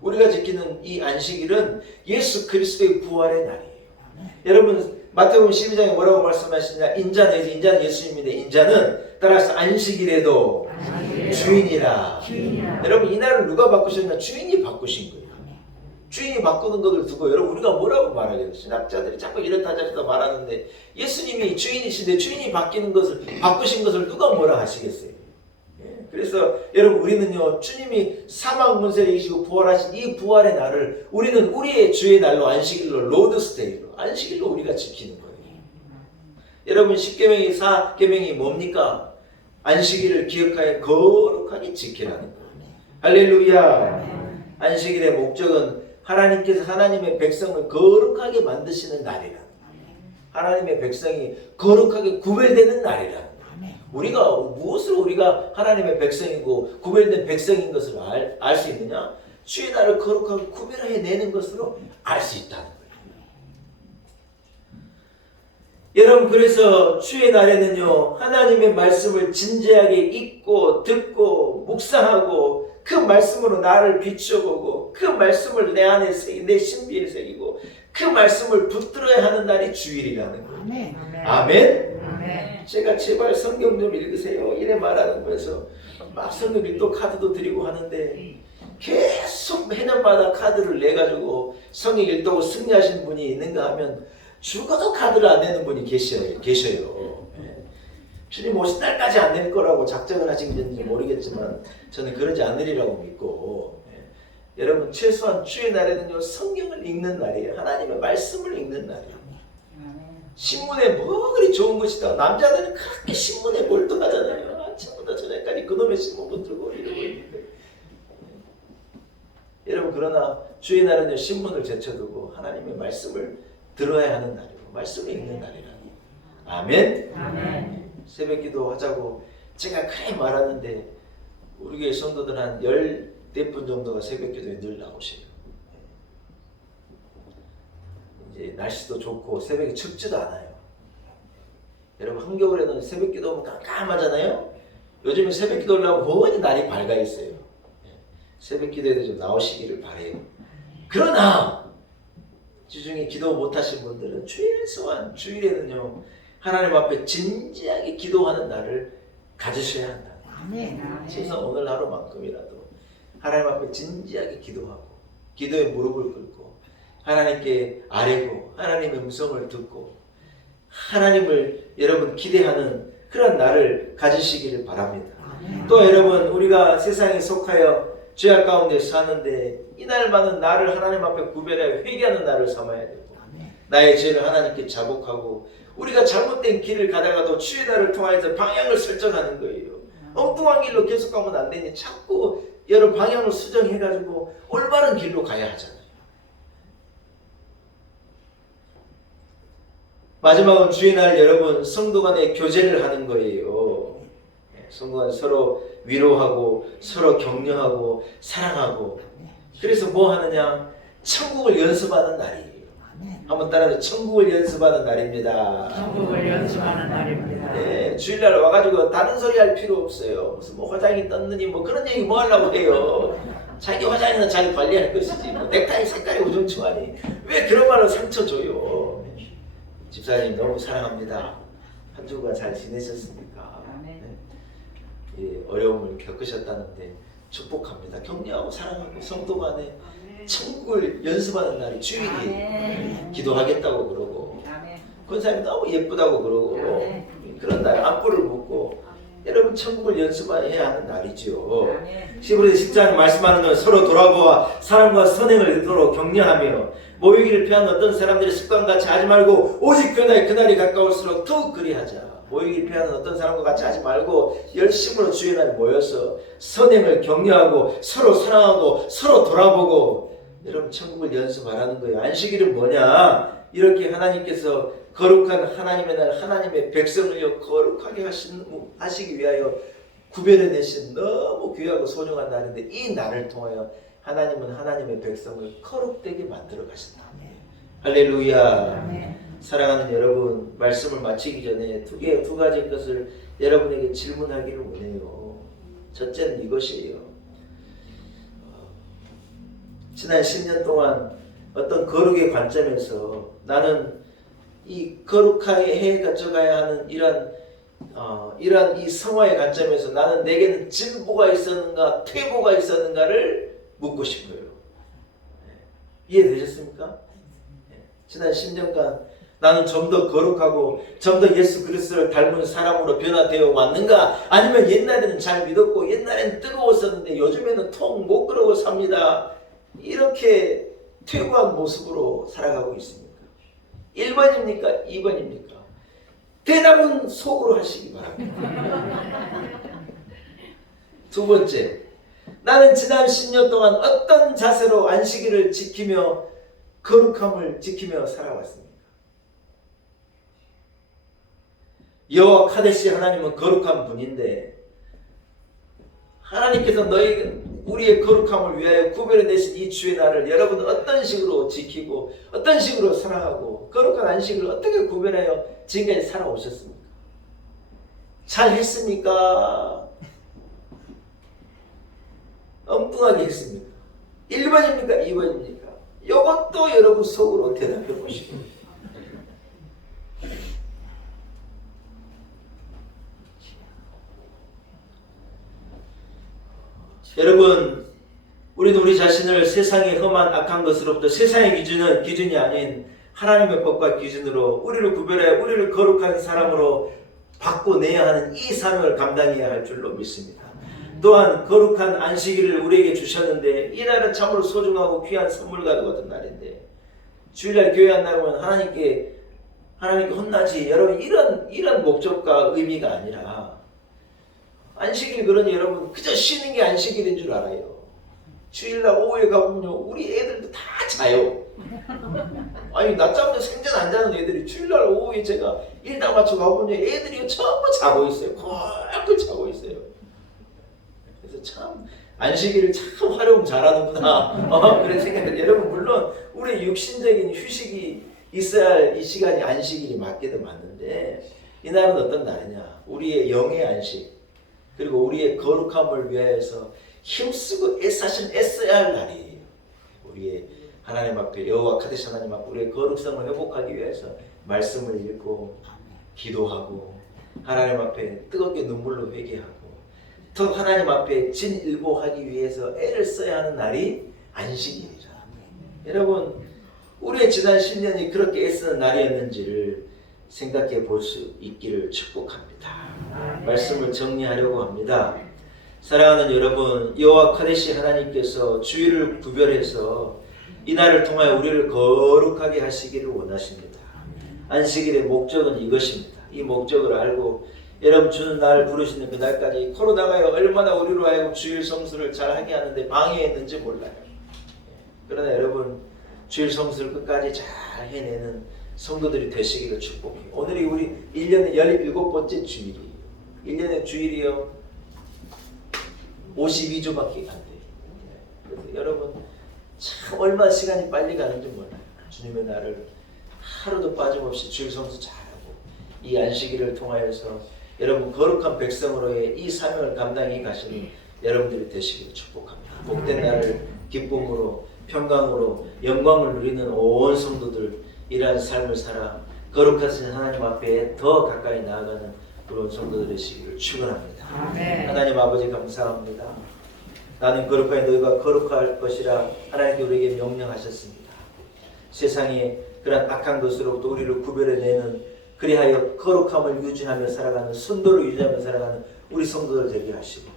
우리가 지키는 이 안식일은 예수 그리스도의 부활의 날이에요. 여러분 마태복음 12장에 뭐라고 말씀하시냐? 인자는 예수님인데 인자는 따라서 안식일에도 주인이라. 여러분 이 날을 누가 바꾸셨냐? 주인이 바꾸신 거예요. 주인이 바꾸는 것을 두고 여러분 우리가 뭐라고 말하겠어요? 신학자들이 자꾸 이렇다 저렇다 말하는데 예수님이 주인이신데 주인이 바꾸신 것을 누가 뭐라 하시겠어요? 그래서 여러분 우리는요 주님이 사망 권세를 이기시고 부활하신 이 부활의 날을 우리는 우리의 주의 날로 안식일로 로드스데이로 안식일로 우리가 지키는 거예요. 여러분 10계명이 4계명이 뭡니까? 안식일을 기억하여 거룩하게 지키라는 거예요. 할렐루야. 안식일의 목적은 하나님께서 하나님의 백성을 거룩하게 만드시는 날이라. 하나님의 백성이 거룩하게 구별되는 날이라. 우리가 무엇으로 우리가 하나님의 백성이고 구별된 백성인 것을 알 수 있느냐? 주의 날을 거룩하게 구별해내는 것으로 알 수 있다는 거예요. 여러분 그래서 주의 날에는요 하나님의 말씀을 진지하게 읽고 듣고 묵상하고 그 말씀으로 나를 비춰보고 그 말씀을 내 안에 내 신비에 새기고 그 말씀을 붙들어야 하는 날이 주일이라는 거예요. 아멘. 아멘. 아멘. 제가 제발 성경 좀 읽으세요. 이래 말하는 거에서 막 성경일도 카드도 드리고 하는데 계속 매년마다 카드를 내가지고 성경 일도고 승리하신 분이 있는가 하면 죽어도 카드를 안 내는 분이 계셔요. 예. 주님 오신 날까지 안 낼 거라고 작정을 하신 건지 모르겠지만 저는 그러지 않으리라고 믿고, 예. 여러분 최소한 주의 날에는요 성경을 읽는 날이에요. 하나님의 말씀을 읽는 날이에요. 신문에 뭐 그리 좋은 것이다. 남자들은 그렇게 신문에 몰두하잖아요. 아침부터 저녁까지 그놈의 신문 붙들고 이러고 있는데, 여러분 그러나 주의 날은요 신문을 제쳐두고 하나님의 말씀을 들어야 하는 날이고 말씀을 읽는 날이라니. 아멘. 아멘. 새벽기도 하자고 제가 그래 말하는데 우리 교회 성도들 한 14분 정도가 새벽기도에 늘 나오세요. 이제 날씨도 좋고 새벽에 춥지도 않아요. 여러분 한겨울에는 새벽기도 오면 깜깜하잖아요. 요즘에 새벽기도 하려면 거의 날이 밝아 있어요. 새벽기도에도 좀 나오시기를 바래요. 그러나 주중에 기도 못하신 분들은 최소한 주일에는요 하나님 앞에 진지하게 기도하는 날을 가지셔야 한다. 최소한 오늘 하루만큼이라도 하나님 앞에 진지하게 기도하고 기도에 무릎을 꿇고 하나님께 아뢰고 하나님의 음성을 듣고 하나님을 여러분 기대하는 그런 날을 가지시기를 바랍니다. 또 여러분 우리가 세상에 속하여 죄악 가운데 사는데 이날만은 나를 하나님 앞에 구별하여 회개하는 날을 삼아야 되고 나의 죄를 하나님께 자복하고 우리가 잘못된 길을 가다가도 주의 날을 통하여서 방향을 설정하는 거예요. 엉뚱한 길로 계속 가면 안 되니 자꾸 여러 방향을 수정해가지고 올바른 길로 가야 하잖아요. 마지막은 주의 날 여러분 성도 간에 교제를 하는 거예요. 성도 간에 서로 위로하고 서로 격려하고 사랑하고, 그래서 뭐 하느냐? 천국을 연습하는 날이에요. 한번 따라서 천국을 연습하는 날입니다. 천국을 연습하는 날입니다. 네, 주일날 와가지고 다른 소리 할 필요 없어요. 무슨 뭐 화장이 떴느니 뭐 그런 얘기 뭐 하려고 해요. 자기 화장이나 자기 관리할 것이지 뭐 넥타이 색깔이 우중충하니 왜 그런 말을 상처 줘요. 집사님 너무 사랑합니다. 한 주간 잘 지내셨습니까? 네. 예, 어려움을 겪으셨다는데 축복합니다. 격려하고 사랑하고 성도 간에 천국을 연습하는 날이 주일이에요. 기도하겠다고 그러고 권사님이 너무 예쁘다고 그러고 그런 날 안부를 묻고 여러분 천국을 연습해야 하는 날이죠. 히브리서 10장 말씀하는 건 서로 돌아보아 사람과 선행을 서로 격려하며 모이기를 피하는 어떤 사람들의 습관같이 하지 말고 오직 그날이 가까울수록 더욱 그리하자. 모이기를 피하는 어떤 사람과 같이 하지 말고 열심으로 주의 날에 모여서 선행을 격려하고 서로 사랑하고 서로 돌아보고 여러분 천국을 연습하라는 거예요. 안식일은 뭐냐? 이렇게 하나님께서 거룩한 하나님의 날 하나님의 백성을요 거룩하게 하시기 위하여 구별해내신 너무 귀하고 소중한 날인데 이 날을 통하여 하나님은 하나님의 백성을 거룩되게 만들어 가신다. 할렐루야. 사랑하는 여러분, 말씀을 마치기 전에 두 가지 것을 여러분에게 질문하기를 원해요. 첫째는 이것이에요. 지난 10년 동안 어떤 거룩의 관점에서 나는 이 거룩하게 가져가야 하는 이러한 이 성화의 관점에서 나는 내게는 진보가 있었는가 퇴보가 있었는가를 묻고 싶어요. 이해되셨습니까? 지난 10년간 나는 좀 더 거룩하고 좀 더 예수 그리스도를 닮은 사람으로 변화되어 왔는가? 아니면 옛날에는 잘 믿었고 옛날에는 뜨거웠었는데 요즘에는 통 못 그러고 삽니다. 이렇게 퇴보한 모습으로 살아가고 있습니까? 1번입니까? 2번입니까? 대답은 속으로 하시기 바랍니다. 두 번째, 나는 지난 10년 동안 어떤 자세로 안식일을 지키며 거룩함을 지키며 살아왔습니까? 여호와 카데시 하나님은 거룩한 분인데 하나님께서 우리의 거룩함을 위하여 구별해 내신 이 주의 날을 여러분은 어떤 식으로 지키고 어떤 식으로 살아가고 거룩한 안식을 어떻게 구별하여 지금까지 살아오셨습니까? 잘 했습니까? 엉뚱하게 했습니까? 1번입니까? 2번입니까? 이것도 여러분 속으로 대답해 보시고 여러분, 우리는 우리 자신을 세상의 험한 악한 것으로부터 세상의 기준이 아닌 하나님의 법과 기준으로 우리를 구별해 우리를 거룩한 사람으로 바꿔내야 하는 이 사명을 감당해야 할 줄로 믿습니다. 또한 거룩한 안식일을 우리에게 주셨는데 이 날은 참으로 소중하고 귀한 선물과 같은 날인데 주일날 교회 안 나가면 하나님께 혼나지. 여러분, 이런 목적과 의미가 아니라 안식일, 그러니 여러분 그저 쉬는 게 안식일인 줄 알아요. 주일날 오후에 가보면요, 우리 애들도 다 자요. 아니, 낮잠도 생전 안 자는 애들이 주일날 오후에 제가 일 다 마쳐 가보면 애들이 전부 자고 있어요. 꼴꼴 자고 있어요. 그래서 참 안식일을 참 활용 잘하는구나. 그런 생각을. 여러분, 물론 우리 육신적인 휴식이 있어야 할 이 시간이 안식일이 맞게도 맞는데, 이 날은 어떤 날이냐? 우리의 영의 안식, 그리고 우리의 거룩함을 위하여서 힘쓰고 사실 애써야 할 날이에요. 우리의 하나님 앞에, 여호와 카데시 하나님 앞에 우리의 거룩성을 회복하기 위해서 말씀을 읽고 기도하고 하나님 앞에 뜨겁게 눈물로 회개하고 더 하나님 앞에 진일보하기 위해서 애를 써야 하는 날이 안식일이라. 여러분, 우리의 지난 10년이 그렇게 애쓰는 날이었는지를 생각해 볼 수 있기를 축복합니다. 말씀을 정리하려고 합니다. 사랑하는 여러분, 여호와 카데시 하나님께서 주일을 구별해서 이 날을 통하여 우리를 거룩하게 하시기를 원하십니다. 안식일의 목적은 이것입니다. 이 목적을 알고 여러분, 주는 날 부르시는 그 날까지 코로나가 얼마나 우리로 하여금 주일 성수를 잘하게 하는데 방해했는지 몰라요. 그러나 여러분, 주일 성수를 끝까지 잘 해내는 성도들이 되시기를 축복해요. 오늘이 우리 1년에 17번째 주일이에요. 1년의 주일이요 52주밖에 안 돼요. 그래서 여러분, 참 얼마나 시간이 빨리 가는지 몰라요. 주님의 날을 하루도 빠짐없이 주일 성수 잘하고 이 안식일을 통하여서 여러분 거룩한 백성으로의 이 사명을 감당해 가시는 여러분들이 되시기를 축복합니다. 복된 날을 기쁨으로 평강으로 영광을 누리는 온 성도들, 이러한 삶을 살아 거룩하신 하나님 앞에 더 가까이 나아가는 그런 성도들 되시기를 축원합니다. 아멘. 하나님 아버지, 감사합니다. 나는 거룩하니 너희가 거룩할 것이라 하나님께 우리에게 명령하셨습니다. 세상에 그런 악한 것으로부터 우리를 구별해내는, 그리하여 거룩함을 유지하며 살아가는, 순도를 유지하며 살아가는 우리 성도들 되게 하시고,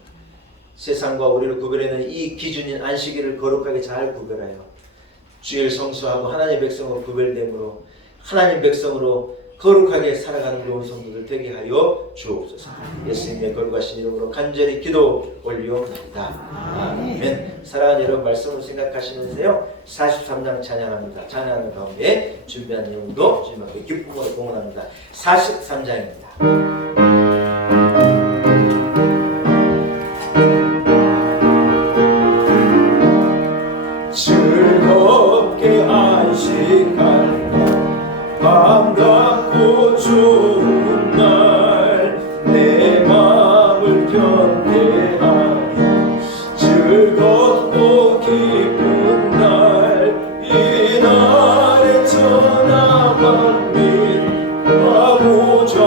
세상과 우리를 구별해내는 이 기준인 안식일을 거룩하게 잘 구별하여 주일 성수하고 하나님의 백성으로 구별됨으로 하나님 백성으로 거룩하게 살아가는 좋은 성도들 되게 하여 주옵소서. 예수님의 거룩하신 이름으로 간절히 기도 올리옵나이다. 아멘. 사랑하는 여러분, 말씀을 생각하시면서요 43장 찬양합니다. 찬양하는 가운데 준비한 내용도 주님 앞에 기쁨으로 공헌합니다. 43장입니다. 즐겁게 안식할 반갑고 좋은 날, 내 마음을 편케하니 즐겁고 기쁜 날, 이 날에 천하 만민 보좌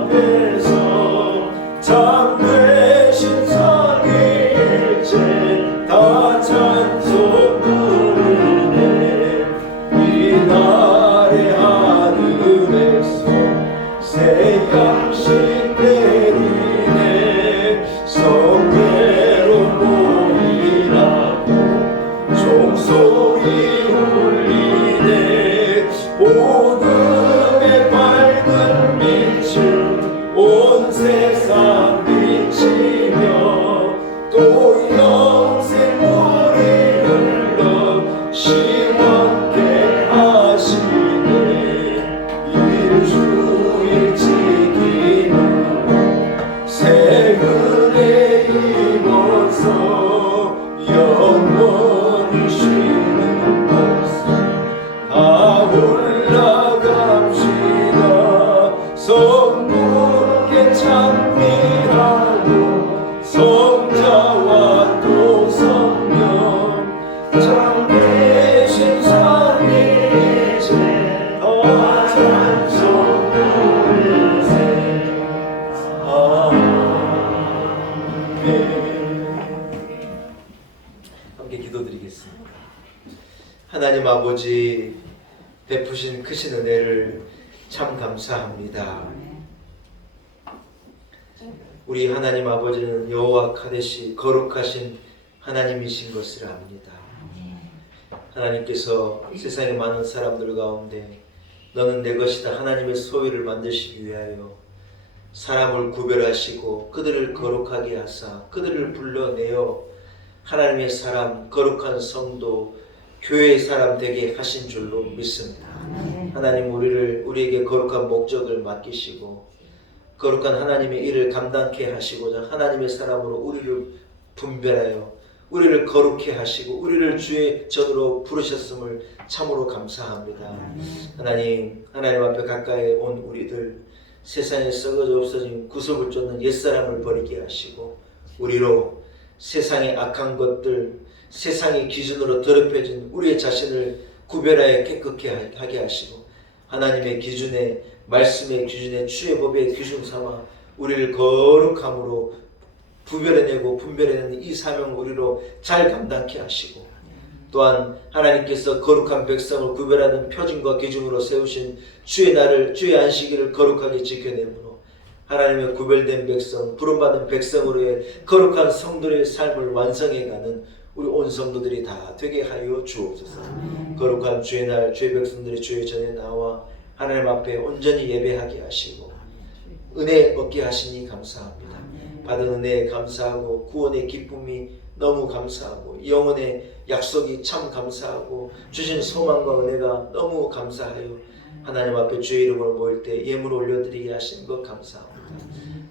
앞에서 참되신 삼위일체 다 찬송 부르네. 이 날에 하늘에서 새 양식 내리네. 성례로 모이라고 종소리 울리네. 오금의 밝은 빛을 온 세상 비치며 또 영생 물이 흘러 시원케 하시네. 일주일 지킴으로 새 은혜 입어서 영원히 쉬는 것을 다 올라갑시다. 성부께 찬미하고 성자와 또 성령 참되신 삼위일체 아버지 베푸신 크신 은혜를 참 감사합니다. 우리 하나님 아버지는 여호와 카데시 거룩하신 하나님이신 것을 압니다. 하나님께서 세상의 많은 사람들 가운데 너는 내 것이다 하나님의 소유를 만드시기 위하여 사람을 구별하시고 그들을 거룩하게 하사 그들을 불러내어 하나님의 사람, 거룩한 성도, 교회의 사람 되게 하신 줄로 믿습니다. 하나님 우리에게 거룩한 목적을 맡기시고 거룩한 하나님의 일을 감당케 하시고자 하나님의 사람으로 우리를 분별하여 우리를 거룩해 하시고 우리를 주의 전으로 부르셨음을 참으로 감사합니다. 하나님 앞에 가까이 온 우리들 세상에 썩어져 없어진 구속을 쫓는 옛사람을 버리게 하시고 우리로 세상의 악한 것들 세상의 기준으로 더럽혀진 우리의 자신을 구별하여 깨끗게 하게 하시고 하나님의 기준에 말씀의 기준에 주의 법의 기준 삼아 우리를 거룩함으로 구별해내고 분별해내는 이 사명을 우리로 잘 감당케 하시고 또한 하나님께서 거룩한 백성을 구별하는 표준과 기준으로 세우신 주의 날을 주의 안식일을 거룩하게 지켜내므로 하나님의 구별된 백성 부름받은 백성으로의 거룩한 성도의 삶을 완성해가는 우리 온 성도들이 다 되게 하여 주옵소서. 거룩한 주의 날 주의 백성들이 주의 전에 나와 하나님 앞에 온전히 예배하게 하시고 은혜 얻게 하시니 감사합니다. 받은 은혜에 감사하고 구원의 기쁨이 너무 감사하고 영혼의 약속이 참 감사하고 주신 소망과 은혜가 너무 감사하여 하나님 앞에 주의 이름으로 모일 때 예물 올려드리게 하신 것 감사합니다.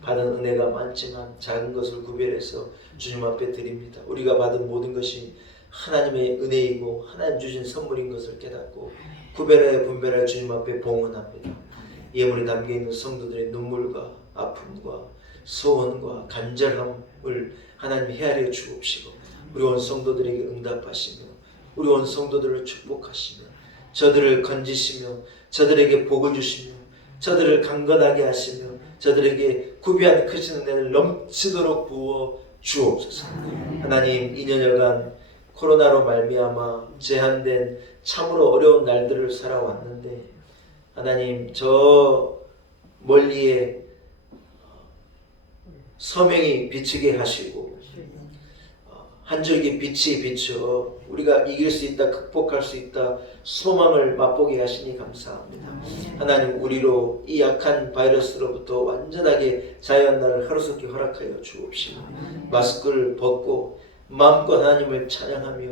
받은 은혜가 많지만 작은 것을 구별해서 주님 앞에 드립니다. 우리가 받은 모든 것이 하나님의 은혜이고 하나님 주신 선물인 것을 깨닫고 구별하여 분별하여 주님 앞에 봉헌합니다. 예물에 담겨있는 성도들의 눈물과 아픔과 소원과 간절함을 하나님 헤아려 주옵시고 우리 온 성도들에게 응답하시며 우리 온 성도들을 축복하시며 저들을 건지시며 저들에게 복을 주시며 저들을 강건하게 하시며 저들에게 구비한 크신 은혜를 넘치도록 부어 주옵소서. 하나님 2년여간 코로나로 말미암아 제한된 참으로 어려운 날들을 살아왔는데 하나님 저 멀리에 서명이 비치게 하시고 한 줄기 빛이 비쳐 우리가 이길 수 있다 극복할 수 있다 소망을 맛보게 하시니 감사합니다. 하나님 우리로 이 약한 바이러스로부터 완전하게 자유한 날을 하루속히 허락하여 주옵시고 마스크를 벗고 마음껏 하나님을 찬양하며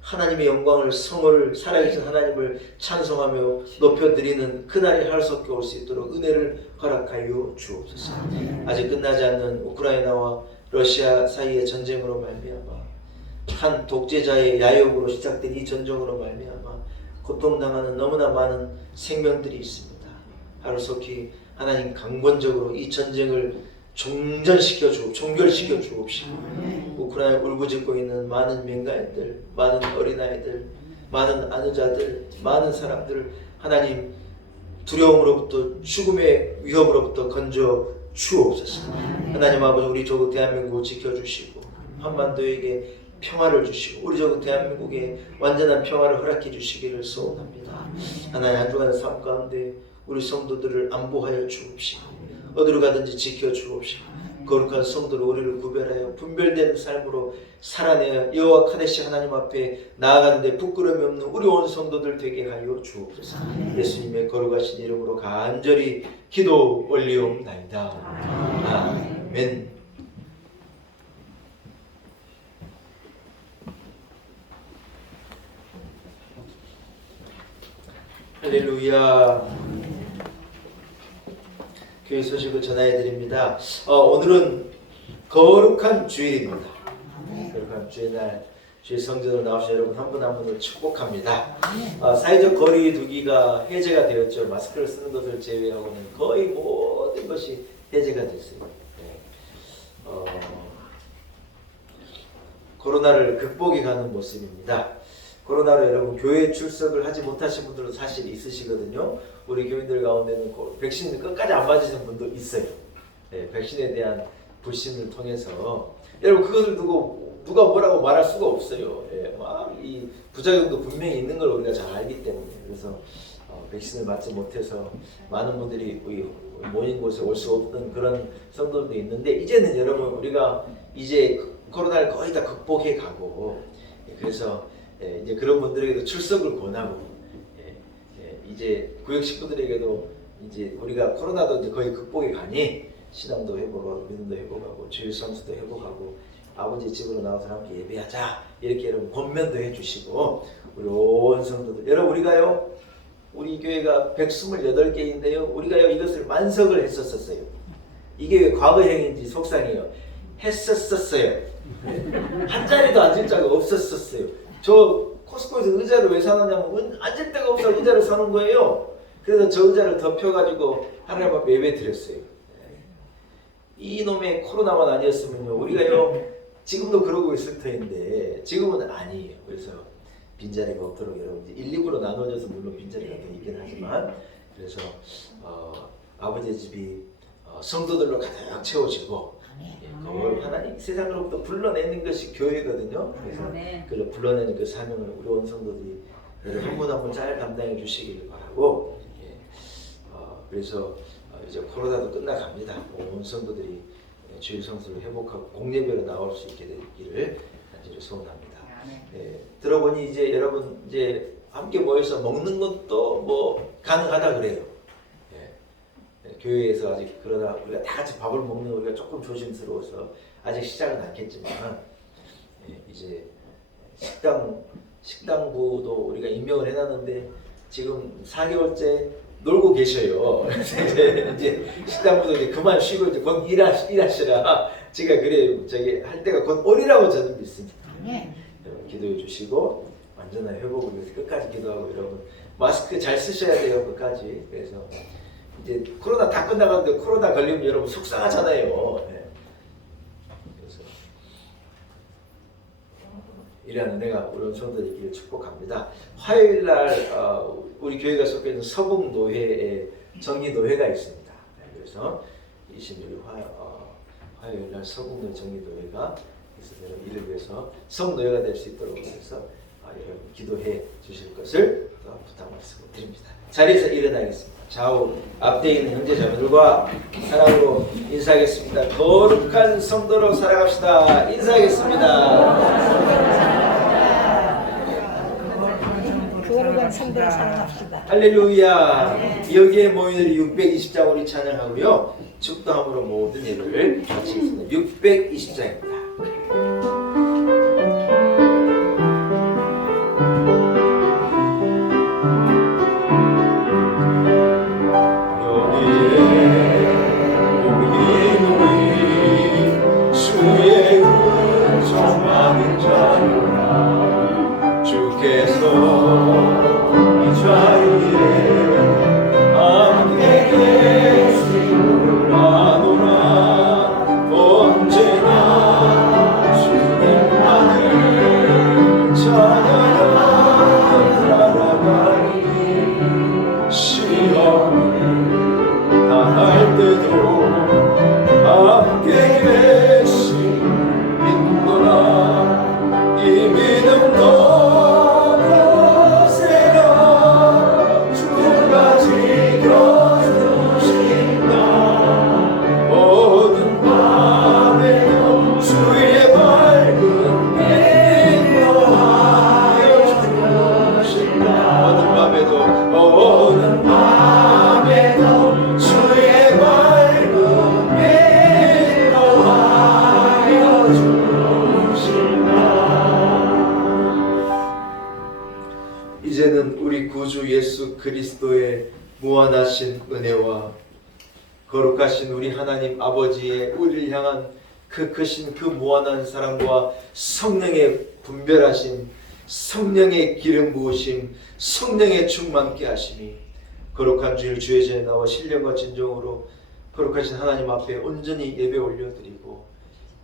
하나님의 영광을 성호를 살아계신 하나님을 찬송하며 높여드리는 그날이 하루속히 올 수 있도록 은혜를 허락하여 주옵소서. 아직 끝나지 않는 우크라이나와 러시아 사이의 전쟁으로 말미암아 한 독재자의 야욕으로 시작된 이 전쟁으로 말미암아 고통당하는 너무나 많은 생명들이 있습니다. 하루속히 하나님 강권적으로 이 전쟁을 종전시켜 종결시켜 주옵시고 우크라이나에 울부짖고 있는 많은 민간인들, 많은 어린아이들, 많은 아유자들, 많은 사람들을 하나님 두려움으로부터 죽음의 위협으로부터 건져 주옵소서. 하나님 아버지 우리 조국 대한민국을 지켜주시고 한반도에게 평화를 주시고 우리 조국 대한민국에 완전한 평화를 허락해 주시기를 소원합니다. 하나님 한 주간의 삶 가운데 우리 성도들을 안보하여 주옵시고 어디로 가든지 지켜 주옵시고 거룩한 성도로 우리를 구별하여 분별된 삶으로 살아내어 여호와 카데시 하나님 앞에 나아가는데 부끄러움이 없는 우리 온 성도들 되게 하여 주옵소서. 예수님의 거룩하신 이름으로 간절히 기도 올리옵나이다. 아멘. 할렐루야. 교회 소식을 전해드립니다. 오늘은 거룩한 주일입니다. 거룩한 주일날 주의 성전으로 나오신 여러분 한 분 한 분을 축복합니다. 사회적 거리 두기가 해제가 되었죠. 마스크를 쓰는 것을 제외하고는 거의 모든 것이 해제가 됐어요. 코로나를 극복해 가는 모습입니다. 코로나로 여러분 교회 출석을 하지 못하신 분들도 사실 있으시거든요. 우리 교인들 가운데는 백신 끝까지 안 맞으신 분도 있어요. 백신에 대한 불신을 통해서 여러분 그것을 두고 누가 뭐라고 말할 수가 없어요. 예, 막 이 부작용도 분명히 있는 걸 우리가 잘 알기 때문에. 그래서 백신을 맞지 못해서 많은 분들이 우리 모인 곳에 올 수 없던 그런 성도들도 있는데, 이제는 여러분 우리가 이제 코로나를 거의 다 극복해 가고, 그래서 이제 그런 분들에게도 출석을 권하고, 이제 구역 식구들에게도 이제 우리가 코로나도 이제 거의 극복해 가니 신앙도 회복하고 믿음도 회복하고 주일 성수도 회복하고 아버지 집으로 나와서 함께 예배하자, 이렇게 여러분 권면도 해주시고, 우리 온 성도들, 여러분 우리가요, 우리 교회가 128개인데요 우리가요 이것을 만석을 했었어요. 이게 왜 과거형인지 속상해요. 했었어요. 한 자리도 앉을 자가 없었어요. 저 코스코에서 의자를 왜 사느냐면 앉을 데가 없어 의자를 사는 거예요. 그래서 저 의자를 덮여가지고 하나님 앞에 예배 드렸어요. 이놈의 코로나만 아니었으면요 우리가요 지금도 그러고 있을 터인데 지금은 아니에요. 그래서 빈자리가 없도록 여러분 1, 2부로 나눠져서 물론 빈자리가 더 있긴 하지만, 그래서 아버지의 집이 성도들로 가득 채워지고, 그걸 하나님 세상으로부터 불러내는 것이 교회거든요. 그래서 그걸 불러내는 그 사명을 우리 온 성도들이 한 분 한 분 잘 감당해 주시기를 바라고, 그래서 이제 코로나도 끝나갑니다. 온 성도들이 주일 성수를 회복하고 공예배로 나올 수 있게 되기를 간절히 소원합니다. 들어보니 이제 여러분 이제 함께 모여서 먹는 것도 뭐 가능하다 그래요. 교회에서 아직 그러나 우리가 다 같이 밥을 먹는 우리가 조금 조심스러워서 아직 시작은 않겠지만, 이제 식당부도 우리가 임명을 해놨는데 지금 4개월째 놀고 계셔요. 그래서 이제 식당부도 이제 그만 쉬고 이제 곧 일하시라. 제가 그래 저기 할 때가 곧 오리라고 저는 믿습니다. 여러분 기도해 주시고 완전한 회복을 위해서 끝까지 기도하고, 여러분 마스크 잘 쓰셔야 돼요 끝까지. 그래서 이제 코로나 다 끝나가는데 코로나 걸리면 여러분 속상하잖아요. 그래서 이러한 은혜가 우리 성도들 있기를 축복합니다. 화요일날 우리 교회가 속해 있는 서북노회에 정기노회가 있습니다. 그래서 26일 화요일날 서북노회 정기노회가 있어서 여러분 이를 위해서 성노회가 될 수 있도록 해서 여러분 기도해 주실 것을 부탁 말씀드립니다. 자리에서 일어나겠습니다. 좌우 앞에 있는 형제자매들과 사랑으로 인사하겠습니다. 거룩한 성도로 살아갑시다. 인사하겠습니다. 거룩한 성도로 살아갑시다. 할렐루야. 여기에 모인 우리 620장 우리 찬양하고요. 축도함으로 모든 예를 마치겠습니다. 620장입니다. 이제는 우리 구주 예수 그리스도의 무한하신 은혜와 거룩하신 우리 하나님 아버지의 우리를 향한 그 크신 그 무한한 사랑과 성령의 분별하심, 성령의 기름 부으심, 성령의 충만케 하심이 거룩한 주일 주의 전에 나와 신령과 진정으로 거룩하신 하나님 앞에 온전히 예배 올려드리고,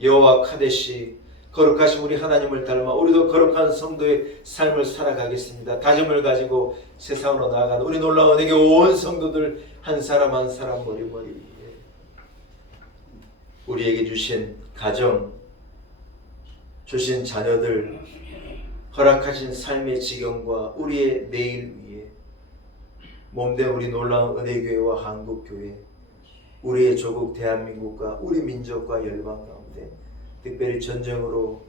여호와 카데시 거룩하신 우리 하나님을 닮아 우리도 거룩한 성도의 삶을 살아가겠습니다. 다짐을 가지고 세상으로 나아가는 우리 놀라운 은혜의 온 성도들 한 사람 한 사람 머리머리 우리에게 주신 가정, 주신 자녀들, 허락하신 삶의 지경과 우리의 내일 위에 몸된 우리 놀라운 은혜교회와 한국교회, 우리의 조국 대한민국과 우리 민족과 열방 가운데 특별히 전쟁으로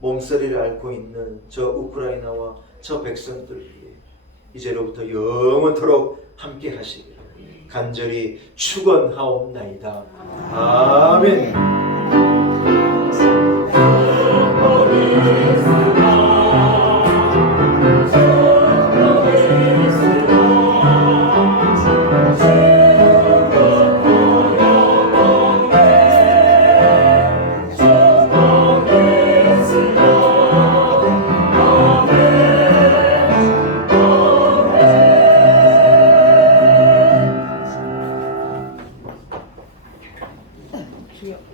몸서리를 앓고 있는 저 우크라이나와 저 백성들 위해 이제로부터 영원토록 함께 하시기를 간절히 축원하옵나이다. 아멘. 귀여워.